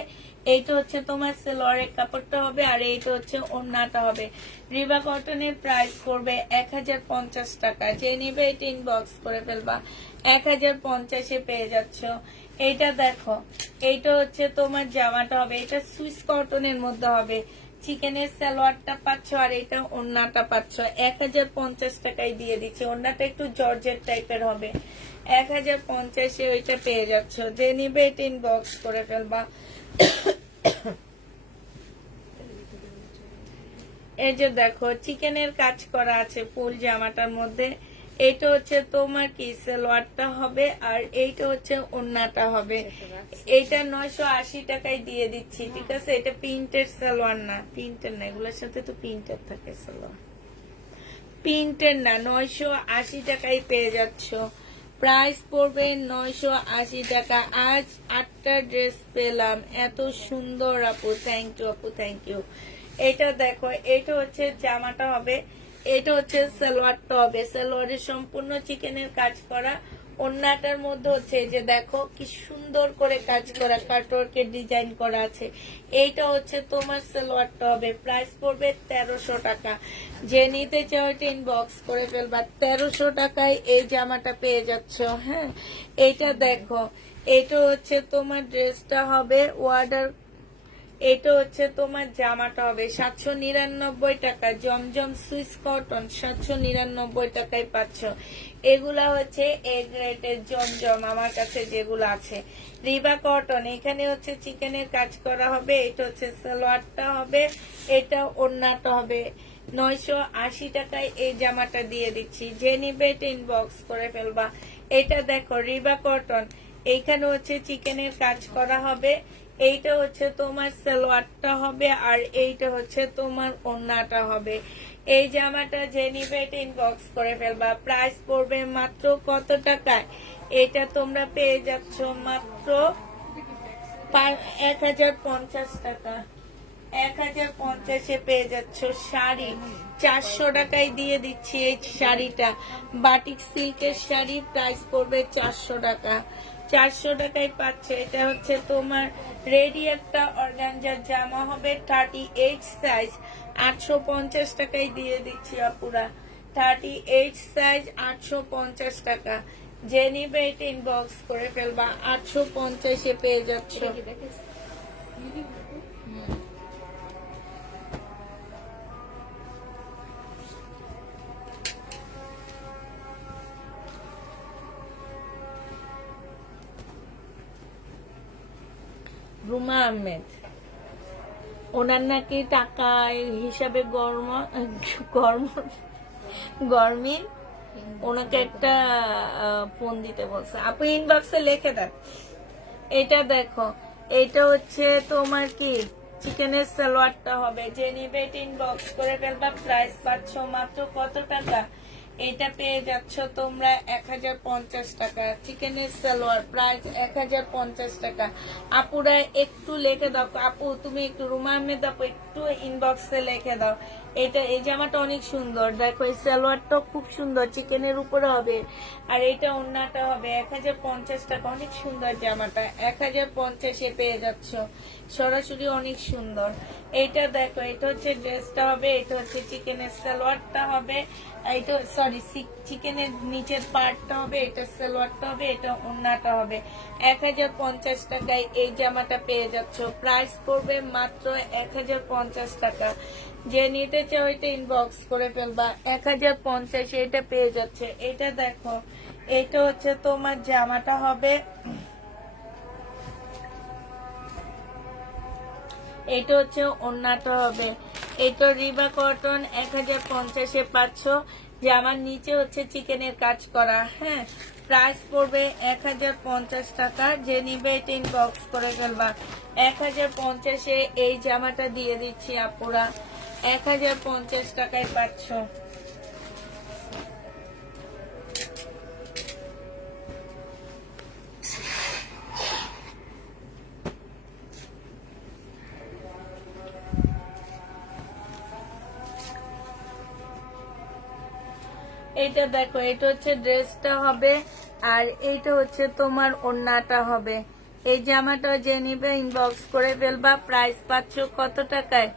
এইটা হচ্ছে তোমার সালোয়ারের কাপড়টা হবে, আর এইটা হচ্ছে ওড়নাটা হবে। রিবা কটনের প্রাইস করবে 1050 টাকা। যে নিবে এটা ইনবক্স করে ফেলবা। 1050-এ পেয়ে যাচ্ছ। এইটা দেখো, এইটা হচ্ছে তোমার জামাটা হবে, এটা সুইস কটনের মধ্যে হবে, চিকেনের সালোয়ারটা পাচ্ছ আর এটা ওড়নাটা পাচ্ছ 1050 টাকায় দিয়ে দিচ্ছি। ওড়নাটা একটু জর্জেট টাইপের হবে, 1050-এ ওইটা পেয়ে যাচ্ছ। যে নিবে এটা ইনবক্স করে ফেলবা। এই যে দেখো চিকেনের কাজ করা আছে ফুল জামাটার মধ্যে। এইটা হচ্ছে তোমার কি সালোয়ারটা হবে আর এইটা হচ্ছে ওড়নাটা হবে। এইটা 980 টাকায় দিয়ে দিচ্ছি, ঠিক আছে। এটা প্রিন্টের সালোয়ার না, প্রিন্টের না, এগুলোর সাথে তো প্রিন্টের থাকে সালোয়ার, প্রিন্টের না। 980 টাকায় পেয়ে যাচ্ছ। প্রাইস পড়বে 980 টাকা। আজ 8টা ড্রেস পেলাম, এত সুন্দর আপু, থ্যাংক ইউ আপু, থ্যাংক ইউ। এটা দেখো, এটা হচ্ছে জামাটা হবে, এটা হচ্ছে সালোয়ারটা হবে। সালোয়ারের সম্পূর্ণ চিকেনের কাজ করা, ওড়নাটার মধ্যে হচ্ছে এই যে দেখো কি সুন্দর করে কাজ করা, কাটওয়ার্কের ডিজাইন করা আছে। এইটা হচ্ছে তোমার সালোয়ারটা হবে। প্রাইস পড়বে 1300 টাকা। যে নিতে চাও এটা ইনবক্স করে ফেলবা। 1300 টাকায় এই জামাটা পেয়ে যাচ্ছ। হ্যাঁ, এইটা দেখো, এটা হচ্ছে তোমার ড্রেসটা হবে ওয়ার্ডার, এটা হচ্ছে তোমার জামাটা হবে 799 টাকা। জমজম সুইস কটন 799 টাকায় পাচ্ছ। এগুলা হচ্ছে এ গ্রেডের জমজম আমার কাছে যেগুলো আছে। রিবা কটন, এখানে হচ্ছে চিকেনের কাজ করা হবে। এটা হচ্ছে সালোয়ারটা হবে, এটা ওড়নাটা হবে। 980 টাকায় এই জামাটা দিয়ে দিচ্ছি। যে নিবে এটা ইনবক্স করে ফেলবা। এটা দেখো রিবা কটন, এইখানে হচ্ছে চিকেনের কাজ করা হবে। এইটা হচ্ছে তোমার সালোয়ারটা হবে আর এইটা হচ্ছে তোমার ওড়নাটা হবে। এই জামাটা যে নিবে এটা ইনবক্স করে ফেলবা। প্রাইস পড়বে মাত্র কত টাকায়? এটা তোমরা পেয়ে যাচ্ছ মাত্র 1050 টাকা। 1050-এ পেয়ে যাচ্ছ শাড়ি। 400 টাকায় দিয়ে দিচ্ছি এই শাড়িটা, বাটিক সিল্কের শাড়ি। প্রাইস পড়বে 400 টাকা। 400 টাকায় পাচ্ছে। এটা হচ্ছে তোমার রেডি একটা অর্গানজার জামা হবে, 38 সাইজ। 850 টাকায় দিয়ে দিচ্ছি আপুরা। 38 সাইজ 850 টাকা। যে নিবে এটা ইনবক্স করে ফেলবা। 850-এ পেয়ে যাচ্ছ। রুমা আহমেদ, ওনার নাকি টাকা হিসাবে গরমিন ওনাকে একটা ফোন দিতে বলছে। আপু ইনবক্সে লিখে দেন। এটা দেখো, এটা হচ্ছে তোমার কি চিকেনের সালোয়ারটা হবে। যে নিবে এটা ইনবক্স করে ফেলবা। প্রাইস পাচ্ছ মাত্র কত টাকা? এটা পেয়ে যাচ্ছ তোমরা 1050 টাকা। চিকেনের সালোয়ার প্রাইস 1050 টাকা। আপুরা একটু লিখে দাও। আপু তুমি একটু, রুমা আহমেদ আপু একটু ইনবক্সে লিখে দাও। এটা এই জামাটা অনেক সুন্দর, দেখো এই সালোয়ারটা খুব সুন্দর, চিকেনের উপরে হবে আর এটা ওড়নাটা হবে। 1050 টাকা। অনেক সুন্দর জামাটা, 1050-এ পেয়ে যাচ্ছ সরাসরি, অনেক সুন্দর। এইটা দেখো, এটা হচ্ছে ড্রেসটা হবে, এটা হচ্ছে চিকেনের সালোয়ারটা হবে, এইটা সরি চিকেনের নিচের পার্টটা হবে, এটা সালোয়ারটা হবে, এটা ওড়নাটা হবে। 1050 টাকায় এই জামাটা পেয়ে যাচ্ছ। প্রাইস পড়বে মাত্র 1050 টাকা। যে নিতে চাও এটা ইনবক্স করে ফেলবা। 1050-এ এটা পেয়ে যাচ্ছে। এটা দেখো, এটা হচ্ছে তোমার জামাটা হবে, এটা হচ্ছে ওড়নাটা হবে। এটা রিবা কটন 1050-এ পাচ্ছ। জামার নিচে হচ্ছে চিকেনের কাজ করা। হ্যাঁ, প্রাইস পড়বে 1050 টাকা। যে নিবে এটা ইনবক্স করে ফেলবা। 1050-এ এই জামাটা দিয়ে দিচ্ছি আপুরা। 1050 টাকায় পাচ্ছ। এটা দেখো, এটা হচ্ছে ড্রেসটা হবে আর এইটা হচ্ছে তোমার ওড়নাটা হবে। এই জামাটা যে নিবে ইনবক্স করে ফেলবা। প্রাইস পাচ্ছ কত টাকায়?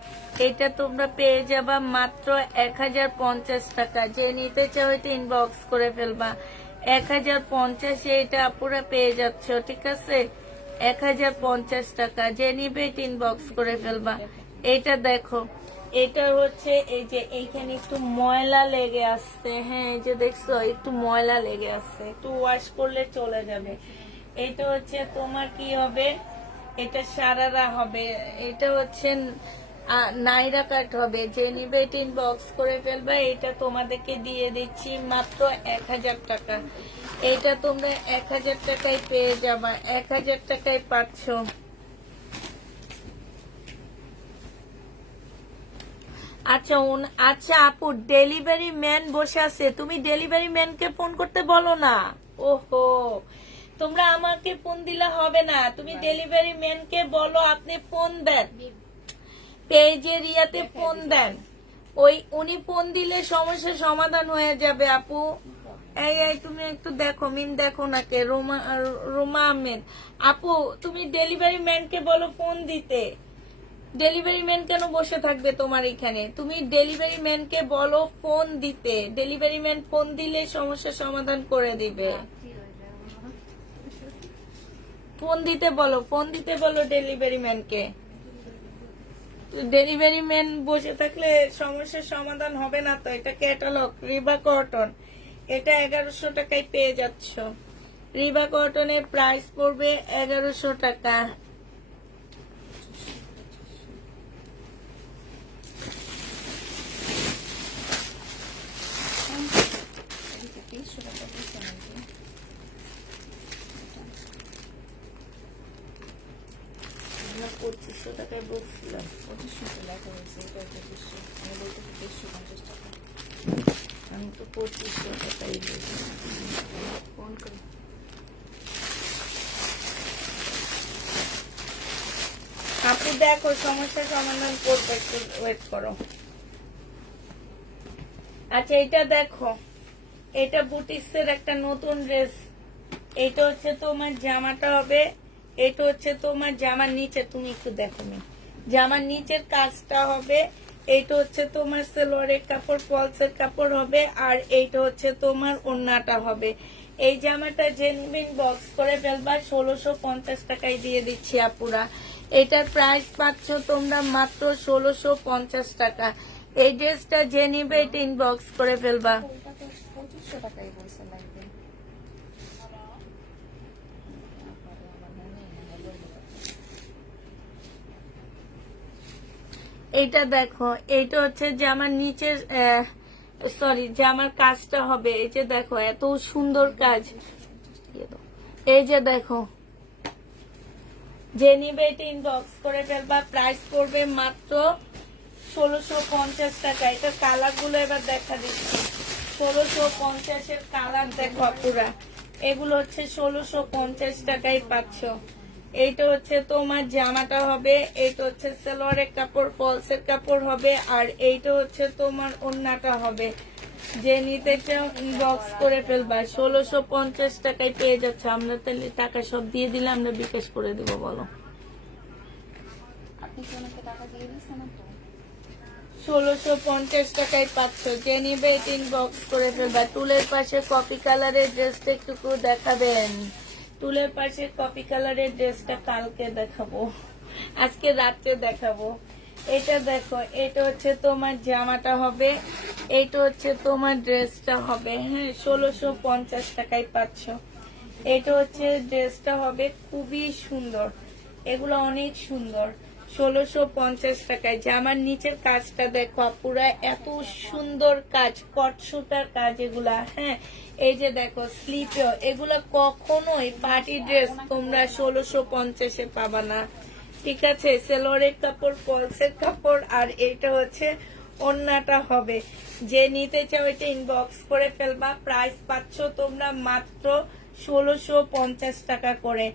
এটা তোমরা পেয়ে যাবা মাত্র 1050 টাকা। যে নিতে চাও এটা ইনবক্স করে ফেলবা। 1050-এ এটা আপুরা পেয়ে যাচ্ছ, ঠিক আছে। 1050 টাকা। যে নিবে এটা ইনবক্স করে ফেলবা। এটা দেখো, এটা হচ্ছে এই যে এইখানে একটু ময়লা লেগে আসছে, হ্যাঁ এই যে দেখছো একটু ময়লা লেগে আসছে, একটু ওয়াশ করলে চলে যাবে। এটা হচ্ছে তোমার কি হবে, এটা সারারা হবে, এটা হচ্ছে নাইরা কাট হবে। যে নিবে এটা ইনবক্স করে ফেলবে। এটা তোমাদেরকে দিয়ে দিচ্ছি মাত্র 1000 টাকা। এটা তোমরা 1000 টাকায় পেয়ে যাবা, 1000 টাকায় পাচ্ছ। আচ্ছা আচ্ছা আপু, ডেলিভারি ম্যান বসে আছে, তুমি ডেলিভারি ম্যানকে ফোন করতে বলো না। ওহো, তোমরা আমাকে ফোন দিলে হবে না, তুমি ডেলিভারি ম্যানকে বলো আপনি ফোন দেন, পেজের ইয়াতে ফোন দেন, উনি ফোন দিলে সমস্যার সমাধান হয়ে যাবে আপু। এই তুমি একটু দেখো, মিন দেখো নাকে, রোমা আহমেদ আপু, তুমি ডেলিভারি ম্যানকে বলো ফোন দিতে। ডেলিভারি ম্যান কেন বসে থাকবে তোমার এখানে, তুমি ডেলিভারি ম্যানকে বলো ফোন দিতে, ডেলিভারি ম্যান ফোন দিলে সমস্যার সমাধান করে দিবে। ফোন দিতে বলো, ফোন দিতে বলো ডেলিভারি ম্যানকে। ডেলিভারি ম্যান বসে থাকলে সমস্যার সমাধান হবে না তো। এটা ক্যাটালগ রিবা কটন, এটা 1100 টাকায় পেয়ে যাচ্ছ। রিবা কটনের প্রাইস পড়বে 1100 টাকা। এদিকে 2300 টাকা দিচ্ছে নাকি? আমরা 2500 টাকায় বলছিলাম। 2500 লেখা হয়েছে, এটা 2500, আমি বলতেছি 2350 টাকা। আমি তো 2500 টাকাই বলছি। ফোন করি। আপু দেখো সমস্যার সমাধান করবো, একটু ওয়েট করো। আচ্ছা এটা দেখো, এটা বুটিক্সের একটা নতুন ড্রেস। এটা হচ্ছে তোমার জামাটা হবে, এটা হচ্ছে তোমার জামার নিচে, তুমি একটু দেখো নি, জামার নিচের কাজটা হবে। এইটা হচ্ছে তোমার সেলোয়ারের কাপড়, ফলসের কাপড় হবে, আর এইটা হচ্ছে তোমার ওড়নাটা হবে। এই জামাটা জেনুইন বক্স করে ফেলবা, 1650 টাকায় দিয়ে দিচ্ছি আপুরা। এটার প্রাইস পাচ্ছ তোমরা মাত্র 1650 টাকা। এই ড্রেসটা যে নিবে এটা ইনবক্স করে ফেলবা। ওটা তো 2500 টাকাই বলছে লাগবে। এইটা দেখো, এইটা হচ্ছে জামার নিচের সরি জামার কাজটা হবে। এই যে দেখো এত সুন্দর কাজ, এই যে দেখো যে নিবে এটা ইনবক্স করে ফেলবা। প্রাইস পড়বে মাত্র 1650 টাকা। এটা কালার গুলো এবার দেখা দিচ্ছি, 1650 এর কালার দেখো পুরা, এগুলো হচ্ছে 1650 টাকায় পাচ্ছ। এইটা হচ্ছে তোমার জামাটা হবে, এইটা হচ্ছে সালোয়ারের কাপড়, ফলসের কাপড় হবে, আর এইটা হচ্ছে তোমার ওড়নাটা হবে। যে নিতে চাও ইনবক্স করে ফেলবা, 1650 টাকায় পেয়ে যাচ্ছে। আমরা তাহলে টাকা সব দিয়ে দিলে আমরা বিকাশ করে দিব, বলো। আপনি কি ওনাকে টাকা দিয়ে দিচ্ছেন না তো? 1650 টাকায় পাচ্ছ। যে নিবে এটা ইনবক্স করে ফেলবা। টুলের পাশে কপি কালারের ড্রেসটা একটু দেখাবেন। টুলের পাশে কপি কালারের ড্রেসটা কালকে দেখাবো, আজকে রাত্রে দেখাবো। এটা দেখো, এটা হচ্ছে তোমার জামাটা হবে, এইটা হচ্ছে তোমার ড্রেসটা হবে। হ্যাঁ 1650 টাকায় পাচ্ছ। এটা হচ্ছে ড্রেসটা হবে, খুবই সুন্দর, এগুলো অনেক সুন্দর। 1650 টাকায়। জামার নিচের কাজটা দেখো পুরা এত সুন্দর কাজ, কটসুটার কাজ এগুলা। হ্যাঁ এই যে দেখো স্লিপেও, এগুলা কখনোই পার্টি ড্রেস তোমরা 1650-এ পাবা না, ঠিক আছে। সেলোয়ারের কাপড়, ফলসের কাপড়, আর এটা হচ্ছে ওড়নাটা হবে। যে নিতে চাও এটা ইনবক্স করে ফেলবা। প্রাইস পাচ্ছ তোমরা মাত্র 1650 টাকা করে।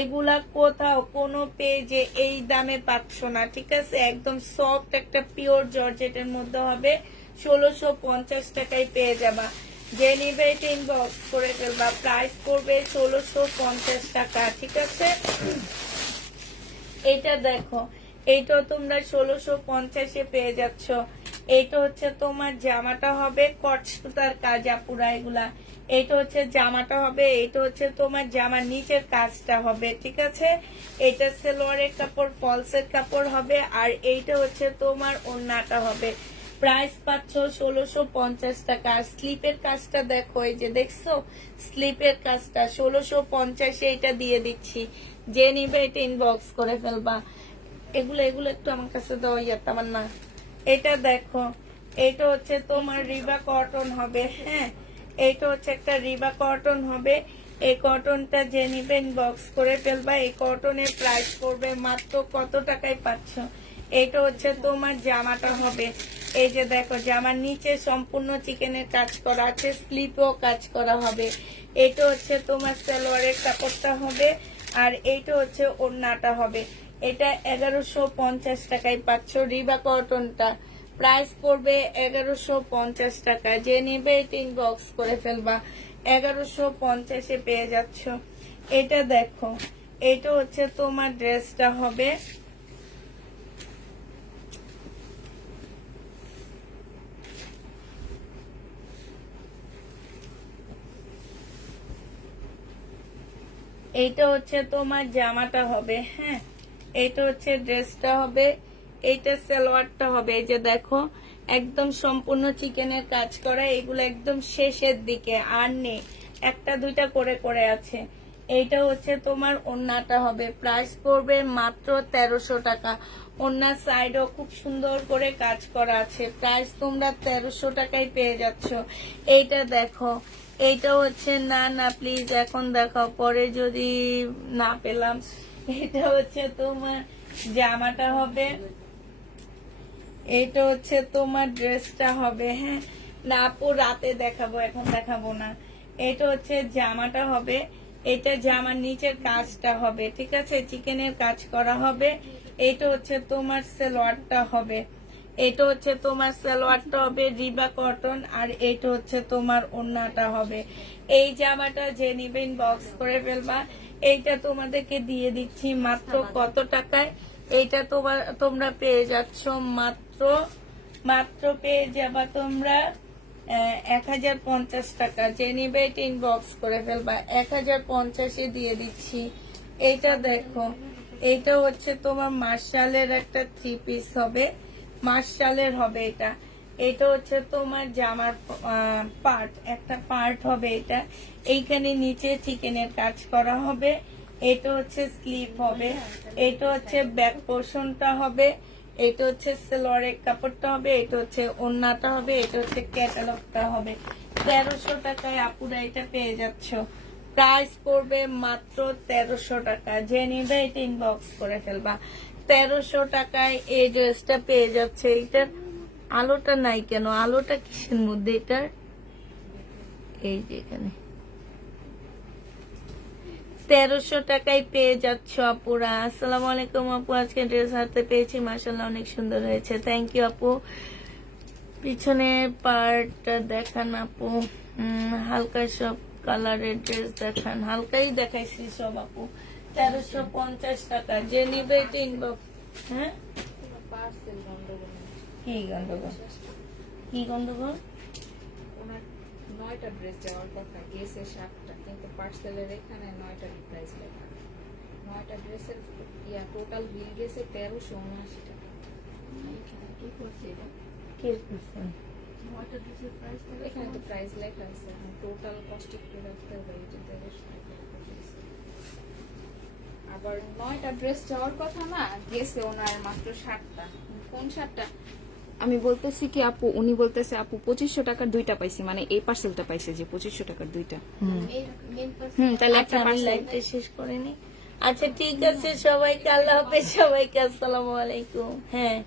এগুলা কোথাও কোনো পেজে এই দামে পাচ্ছ না, ঠিক আছে। একদম সফট একটা পিওর জর্জেটের মধ্যে হবে, 1650 টাকায় পেয়ে যাবা। যে নিবে এটা ইনবক্স করে ফেলবা। প্রাইস পড়বে 1650 টাকা, ঠিক আছে। এটা দেখো, এইটা তোমরা 1650-এ পেয়ে যাচ্ছ। এইটা হচ্ছে তোমার জামাটা হবে কট সুতার কাজ আপুরা এগুলা। এইটা হচ্ছে জামাটা হবে, এইটা হচ্ছে তোমার জামার নিচের কাজটা হবে, ঠিক আছে। এটা সালোয়ারের কাপড়, ফলসের কাপড় হবে, আর এইটা হচ্ছে তোমার ওড়নাটা হবে। প্রাইস পাচ্ছ 1650 টাকা। আর স্লিপের কাজটা দেখো, এই যে দেখছো স্লিপের কাজটা 1650, এইটা দিয়ে দিচ্ছি। যে নিবে এটা ইনবক্স করে ফেলবা। এগুলো এগুলো একটু আমার কাছে দেওয়া আমার না। এটা দেখো, এটা হচ্ছে তোমার রিবা কটন হবে, হ্যাঁ এইটা হচ্ছে একটা রিবা কটন হবে। এই কটনটা যে নিবে ইনবক্স করে ফেলবা। এই কটনের প্রাইস পড়বে মাত্র কত টাকায় পাচ্ছ। এটা হচ্ছে তোমার জামাটা হবে, এই যে দেখো জামার নিচে সম্পূর্ণ চিকেনের কাজ করা আছে, স্লিপও কাজ করা হবে। এটা হচ্ছে তোমার সালোয়ারের কাপড়টা হবে, আর এইটা হচ্ছে ওড়নাটা হবে। এটা 1150 টাকায় পাচ্ছ রিবা কটনটা। প্রাইস পড়বে 1150 টাকা। যে নিবে এটা ইনবক্স করে ফেলবা। 1150-এ পেয়ে যাচ্ছ। এটা দেখো, এটা হচ্ছে তোমার ড্রেসটা হবে। এইটা হচ্ছে তোমার জামাটা হবে, হ্যাঁ এইটা হচ্ছে ড্রেসটা হবে। এইটা সালোয়ারটা হবে, এই যে দেখো একদম সম্পূর্ণ চিকেনের কাজ করা। এগুলো একদম শেষের দিকে আর নেই, একটা দুইটা করে করে আছে। এইটা হচ্ছে তোমার ওড়নাটা হবে। প্রাইস পড়বে মাত্র 1300 টাকা। ওড়নার সাইডও খুব সুন্দর করে কাজ করা আছে। প্রাইস তোমরা 1300 টাকায় পেয়ে যাচ্ছ। এইটা দেখো, এইটা হচ্ছে না না প্লিজ এখন দেখাও, পরে যদি না পেলাম। এটা হচ্ছে তোমার জামাটা হবে, এটা হচ্ছে তোমার ড্রেসটা হবে, হ্যাঁ না আপু রাতে দেখাবো, এখন দেখাবো না। এটা হচ্ছে জামাটা হবে, এটা জামার নিচের কাজটা হবে, ঠিক আছে, চিকেনের কাজ করা হবে। এটা হচ্ছে তোমার সালোয়ারটা হবে, এটা হচ্ছে তোমার সালোয়ারটা হবে রিবা কটন, আর এটা হচ্ছে তোমার ওড়নাটা হবে। এই জামাটা যে নিবেন বক্স করে ফেলবা। এইটা তোমাদেরকে দিয়ে দিচ্ছি মাত্র কত টাকায়। এইটা তোমরা পেয়ে যাচ্ছ মাত্র মাত্র পেয়ে যাবা তোমরা 1050 টাকা। যে নিবে এটা ইনবক্স করে ফেলবা। 1050-এ দিয়ে দিচ্ছি। এইটা দেখো, এইটা হচ্ছে তোমার মার্শালের একটা 3 পিস হবে, মার্শালের হবে এটা। এটা হচ্ছে তোমার জামার পার্ট, একটা পার্ট হবে এটা। এইখানে নিচে চিকেনের কাজ করা হবে। এটা হচ্ছে স্লিপ হবে, এটা হচ্ছে ব্যাক পোর্শনটা হবে, এটা হচ্ছে সালোয়ারের কাপড়টা হবে, এটা হচ্ছে ওড়নাটা হবে, এটা হচ্ছে ক্যাটালগটা হবে। 1300 টাকায় আপুরা এটা পেয়ে যাচ্ছ। প্রাইস পড়বে মাত্র 1300 টাকা। যে নিবে এটা ইনবক্স করে ফেলবা। 1300 টাকায় এই ড্রেসটা পেয়ে যাচ্ছে। এটার আলোটা নাই কেন, আলোটা কিসের মধ্যে এটার, এই যে এখানে 1300 টাকায় পেয়ে যাচ্ছ আপুরা। আসসালামু আলাইকুম আপু, আজকে ড্রেস হাতে পেয়েছি, মাশাআল্লাহ অনেক সুন্দর হয়েছে। থ্যাংক ইউ আপু। পিছনের পার্টটা দেখান আপু। হালকা সব কালারের ড্রেস দেখান, হালকাই দেখাইছি সব আপু। 1350 টাকা। যে নিবে এটা ইনবক্স। হ্যাঁ পার্সেল গন্ডগোল। কি গন্ডগোল, কি গন্ডগোল? ওনার 9টা ড্রেস যাওয়ার কথা, গেছে 7টা, কিন্তু পার্সেলের এখানে 9টার প্রাইস লেখা। 9টা ড্রেসের টোটাল বিল গেছে 1379 টাকা। কি করছে? এখানে তো প্রাইস লেখা আছে, টোটাল কস্ট একটু রাখতে হবে। এই যে 1300 টাকা গেছে। আবার 9টা ড্রেস যাওয়ার কথা না, গেছে ওনার মাত্র 7টা। কোন 7টা আমি বলতেছি কি আপু, উনি বলতেছে আপু 2500 টাকার 2টা পাইছি, মানে এই পার্সেলটা পাইছে যে 2500 টাকার 2টা। তাহলে একটা আমি পার্সেল লাইভটা শেষ করিনি। আচ্ছা ঠিক আছে, সবাইকে আল্লাহ হাফেজ, সবাইকে আসসালামু আলাইকুম। হ্যাঁ।